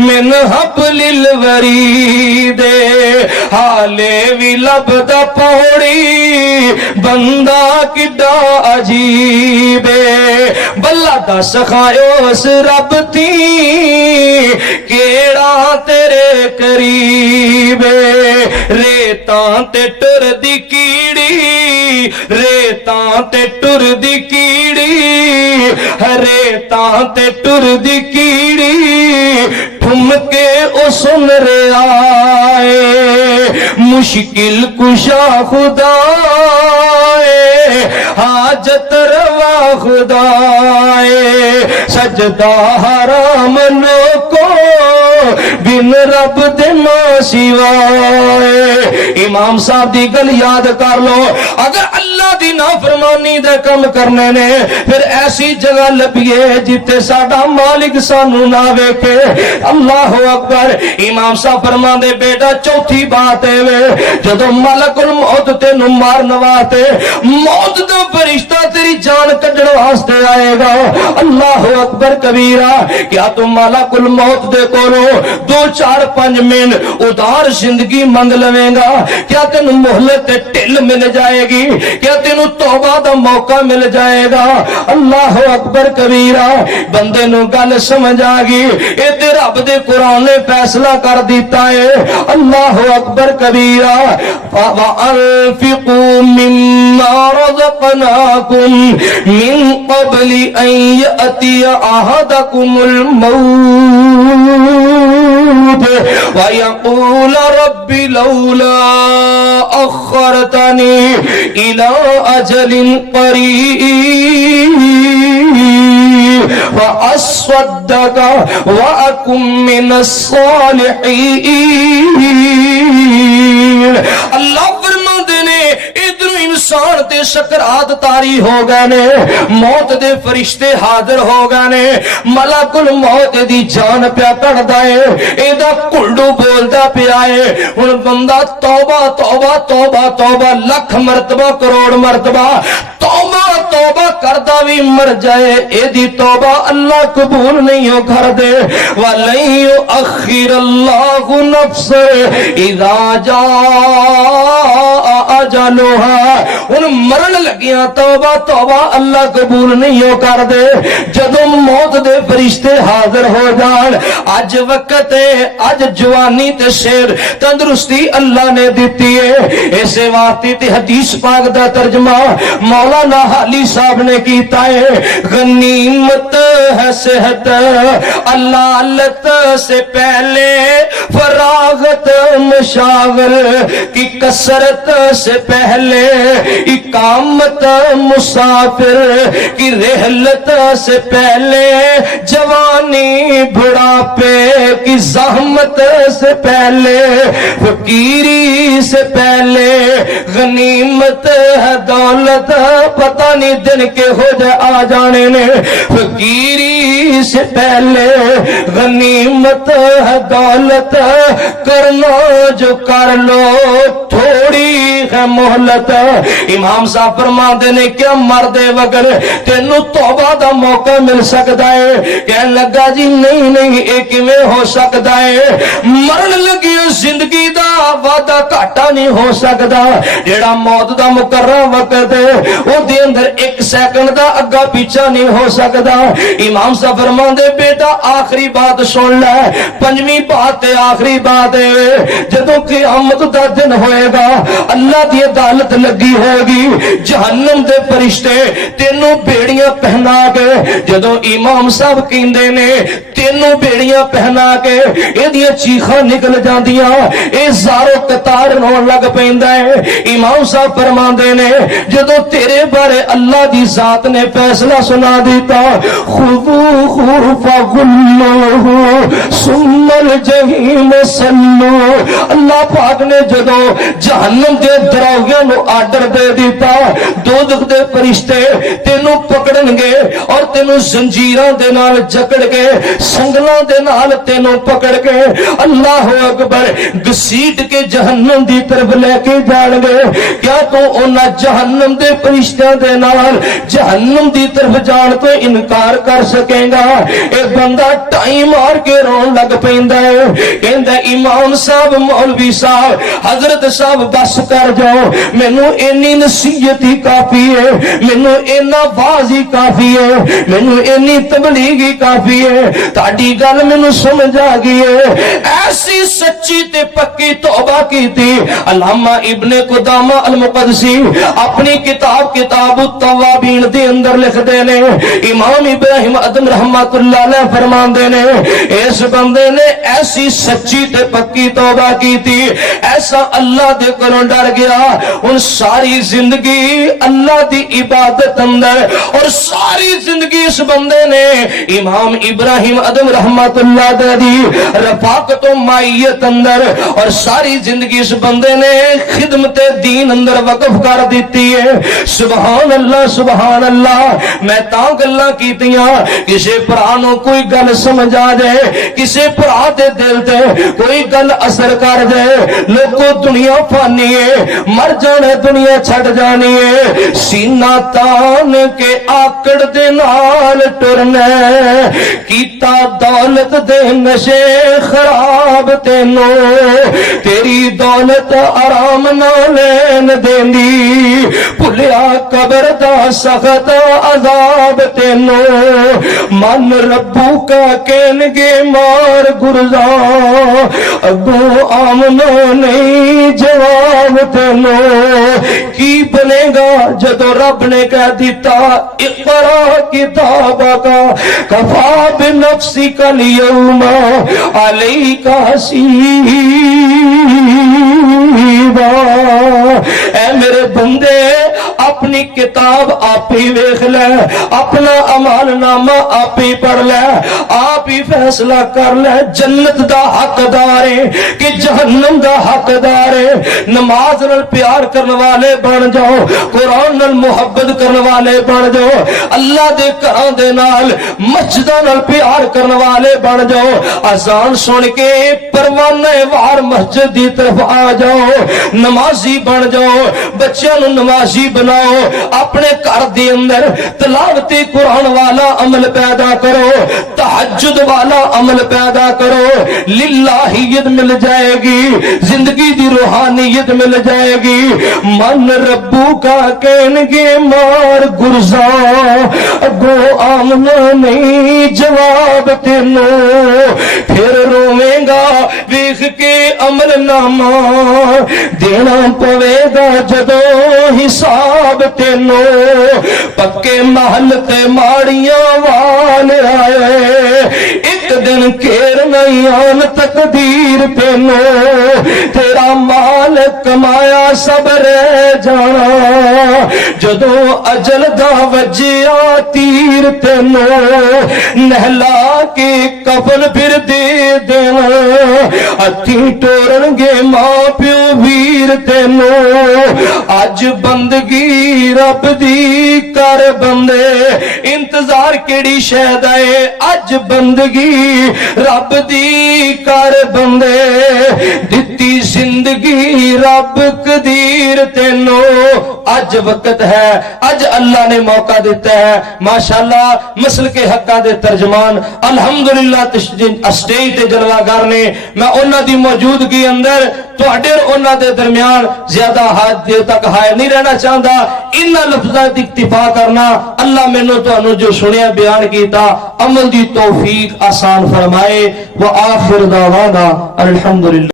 मिन हब्लिल वरीद। हाले भी लभदा पौड़ी, बंदा किड्डा अजीब। बल्ला दस खायो उस रब ती केड़ा तेरे करीब। रेतां ते टुर दी कीड़ी, रेतां ते टुर दी कीड़ी, रेतां ते टुर दी कीड़ी, ठुमके ओ सुन रे आए। मुश्किल कुशा खुदाए, हाजत रवा खुदाए। सजदा हराम लोको बिन रब दे मां सिवाए। इमाम साहब दी गल याद कर लो, अगर अल्लाह दी नाफरमानी दे कम करने ने, फिर ऐसी जगह लभिए जिथे साडा मालिक सानू ना वेखे। अल्लाह अकबर। इमाम साहब फरमांदे बेटा चौथी बात है वे, जदों मलकुल मौत तेनू मारन वास्ते मौत दा फरिश्ता तेरी जान कढण वास्ते आएगा। अल्लाह अकबर कबीरा। क्या तू मलकुल मौत दे कोलों 2-4-5 मिनट उदार जिंदगी मंग लवेंगा? क्या तेन मोहलत ढिल मिल जाएगी? क्या तेन तौबा दा मौका मिल जाएगा? अल्लाह अकबर कबीरा। बंदे नू गल समझ आ गई, ये ते रब दे कुरान ने फैसला कर दिता है। अल्लाह अकबर कबीरा। वअन्फिकू मिम्मा रज़क़नाकुम मिन क़ब्लि अन यअतिय अहदकुमुल मौत वयक़ूल रब्बि लौला अख़्ख़रतनी इला अजलिन क़रीब व अस्वद्दक व अकुम मिनस्सालिहीन। अल्लाह फरमाते ने इधरों इंसान ते सकरात तारी हो गए ने, मौत दे फरिश्ते हाजिर हो गए ने, मलाकुल मौत दी जान पिया कढ़दा है, एदा कुल्डू बोलदा पिया है। हुण बंदा तौबा तौबा तौबा तौबा लख मरतबा करोड़ मरतबा तौबा तौबा करदा भी मर जाए, एदी तौबा अल्लाह कबूल नहीं हो कर दे। वलन युअखिरल्लाहु नफ्सन इज़ा जाअ अजलुहा। हुण मरण लगिया तौबा तौबा अल्लाह कबूल नहीं हो कर दे, जदों मौत दे फरिश्ते हाजिर हो जान। अज वक्त है, अज जवानी ते शेर तंदुरुस्ती अल्लाह ने दिती है, इसे वास्ते ते हदीस पाक दा तर्जमा मौलाना हाली साहब ने कीता है। गनीमत है सेहत, अल्लालत से पहले फरागत मशागल की कसरत से पहले इकामत मुसाफिर की रहलत से पहले जवानी बुढ़ापे की जहमत से पहले फकीरी से पहले गनीमत है दौलत। पता नहीं दिन के हो जाए आ जाने ने, फकीरी से पहले गनीमत है दौलत। करना जो कर लो थोड़ी है मोहलत। इमाम साहब फरमाते ने क्या मरदे वगर तेनू तौबा दा मौका मिल सकता है? कहने लगा जी नहीं नहीं ये किवें हो सकता है? मरण लगी जिंदगी दा वादा घाटा नहीं हो सकता। जेड़ा मौत दा मुकर्रर वक्त है ओदे अंदर एक सेकंड दा अग्गा पीछा नहीं हो सकता। इमाम साहब फरमाते बेटा आखिरी बात सुन ले, पंजवीं बात ते आखिरी बात है, जदों क़यामत दा दिन होएगा अल्लाह दी अदालत लगी होगी, जहन्नम दे फरिश्ते तेनों बेड़ियां पहना के, जदों इमाम साहब कहंदे ने तेनों बेड़ियां पहना के एदियां चीखां निकल जांदियां, ए ज़ारो कतार रोन लग पैंदा है। इमाम साहब फरमांदे ने जदों तेरे बारे अल्लाह दी जात ने फैसला सुना दिता, खुदूहु फगुल्लूहु सुम्मल जहीम सल्लू। अल्लाह पाक ने जदों जहन्नम दे दरवाज़े नु आर्डर दे दिता, दोज़ख दे फरिश्ते तेनू पकड़नगे और तेनू जंजीरां दे नाल जकड़ के संगलां दे नाल तेनू पकड़ के अल्लाह अकबर घसीट के जहन्नम दी तरफ लेके जाणगे। क्या तू उन्हां जहन्नम दे फरिश्तियां दे नाल जहन्नम दी तरफ जाण तो इनकार कर सकेगा? एक बंदा टाइम मार के रोन लग पैंदा है, कहंदा इमाम साहब मौलवी साहब हजरत साहब बस कर जाओ, मैनू इन्नी नसीहत ही काफी है, मैनू इन्ना वाज ही काफी है, मैनू इन्नी तबलीग ही काफी है, ताड़ी गल मैनू समझ आ गई है। ऐसी सच्ची ते पक्की तौबा की थी अल्लामा इब्ने कुदामा अल मुक़द्दसी अपनी किताब तव्वाबीन दे अंदर लिखते ने। इमाम इब्राहिम अदम रहमतुल्लाह अलैह फरमाते ने इस बंदे ने ऐसी सच्ची ते पक्की तौबा की थी, ऐसा अल्लाह दे कोलों डर गया। उन सारी जिंदगी अल्लाह दी इबादत अंदर और सारी जिंदगी इस बंदे ने इमाम इब्राहिम अदम रहमतुल्लाह दी रफाकत व माइयत अंदर और सारी जिंदगी इस बंदे ने खिदमत दीन अंदर वक्फ कर दी है। सुभान अल्लाह सुभान अल्लाह। मैं तां गल्लां कीतियां किसी भरा नूं कोई गल समझ आ जाए, किसी भरा दे दिल ते कोई गल असर कर जाए। लोगों दुनिया फानी है, मर जाने दुनिया छड़ जानी है, सीना तान के आकड़ दे नाल टुरना, कीता दौलत दे नशे खराब तेनों, तेरी दौलत आराम ना लैन देंदी, भुलिया कबर दा सख्त अजाब तेनों, मन रब्बू का कहनगे मार गुरजा, अगों आमना नहीं जवाब तेनों। की बनेगा जदों रब ने कह दिता इक़रा किताबा का कफा बिनफ्सी कल यौमा अलैका हसीबा। ऐ मेरे बंदे अपनी किताब आप ही वेख ले, अपना अमालनामा आप ही पढ़ ले, आप ही फैसला कर ले जन्नत दा हकदार है कि जहन्नम दा हकदार है। नमाज नाल प्यार करने वाले बन जाओ, कुरान नाल मुहब्बत करने वाले बन जाओ, अल्लाह दे घरां दे नाल मस्जिदां नाल प्यार करने वाले बन जाओ। अजान सुन के परवाने वार मस्जिद दी तरफ आ जाओ, नमाजी बन जाओ, बच्चों नूं नमाजी बनाओ, अपने घर दे अंदर तिलावती कुरान वाला अमल पैदा करो, तहज्जुद वाला अमल पैदा करो। लिल्लाहियत मिल जाएगी, जिंदगी दी रूहानियत मिल जाएगी। मन रब्बू का कहनगे मार गुरजा, अगो आमना नहीं जवाब तेनो, फिर रोवेगा वेख के अमल नामा, देना पवेगा जदों हिसाब तेनो। पक्के महल ते माड़ियां वाल आए, एक दिन घेर नहीं आन तकदीर तेनो, तेरा माल कमाया सब रह जाना, जदों अजल दा वजिया तीर तेनो, नहला के कफन फिर दे देना, हथी टोरनगे मां प्यो वीर तेनो। अज बंदगी रब दी कर बंदे, इंतजार केड़ी शैद है, अज बंदगी रब दी कर बंदे, दिती जिंदगी रब कदीर तेनो। अज वक्त है, अज अल्लाह ने मौका दिता है। माशाअल्लाह मसल के हक्का दे तर्जमान अल्हम्दुलिल्लाह स्टेज ते जलवागर ने, मैं उन्हां दी मौजूदगी अंदर तुहाडे और उन्हां दे दरमियान ज्यादा हाथ देर तक हाय नहीं रहना चाहता। इन्हां लफ्ज़ां दी इक्तिफा करना, अल्लाह मैनू तुहानू जो सुनिया बयान कीता अमल दी तौफीक आसान फरमाए। व आखिर दावाना अल्हम्दुलिल्लाह।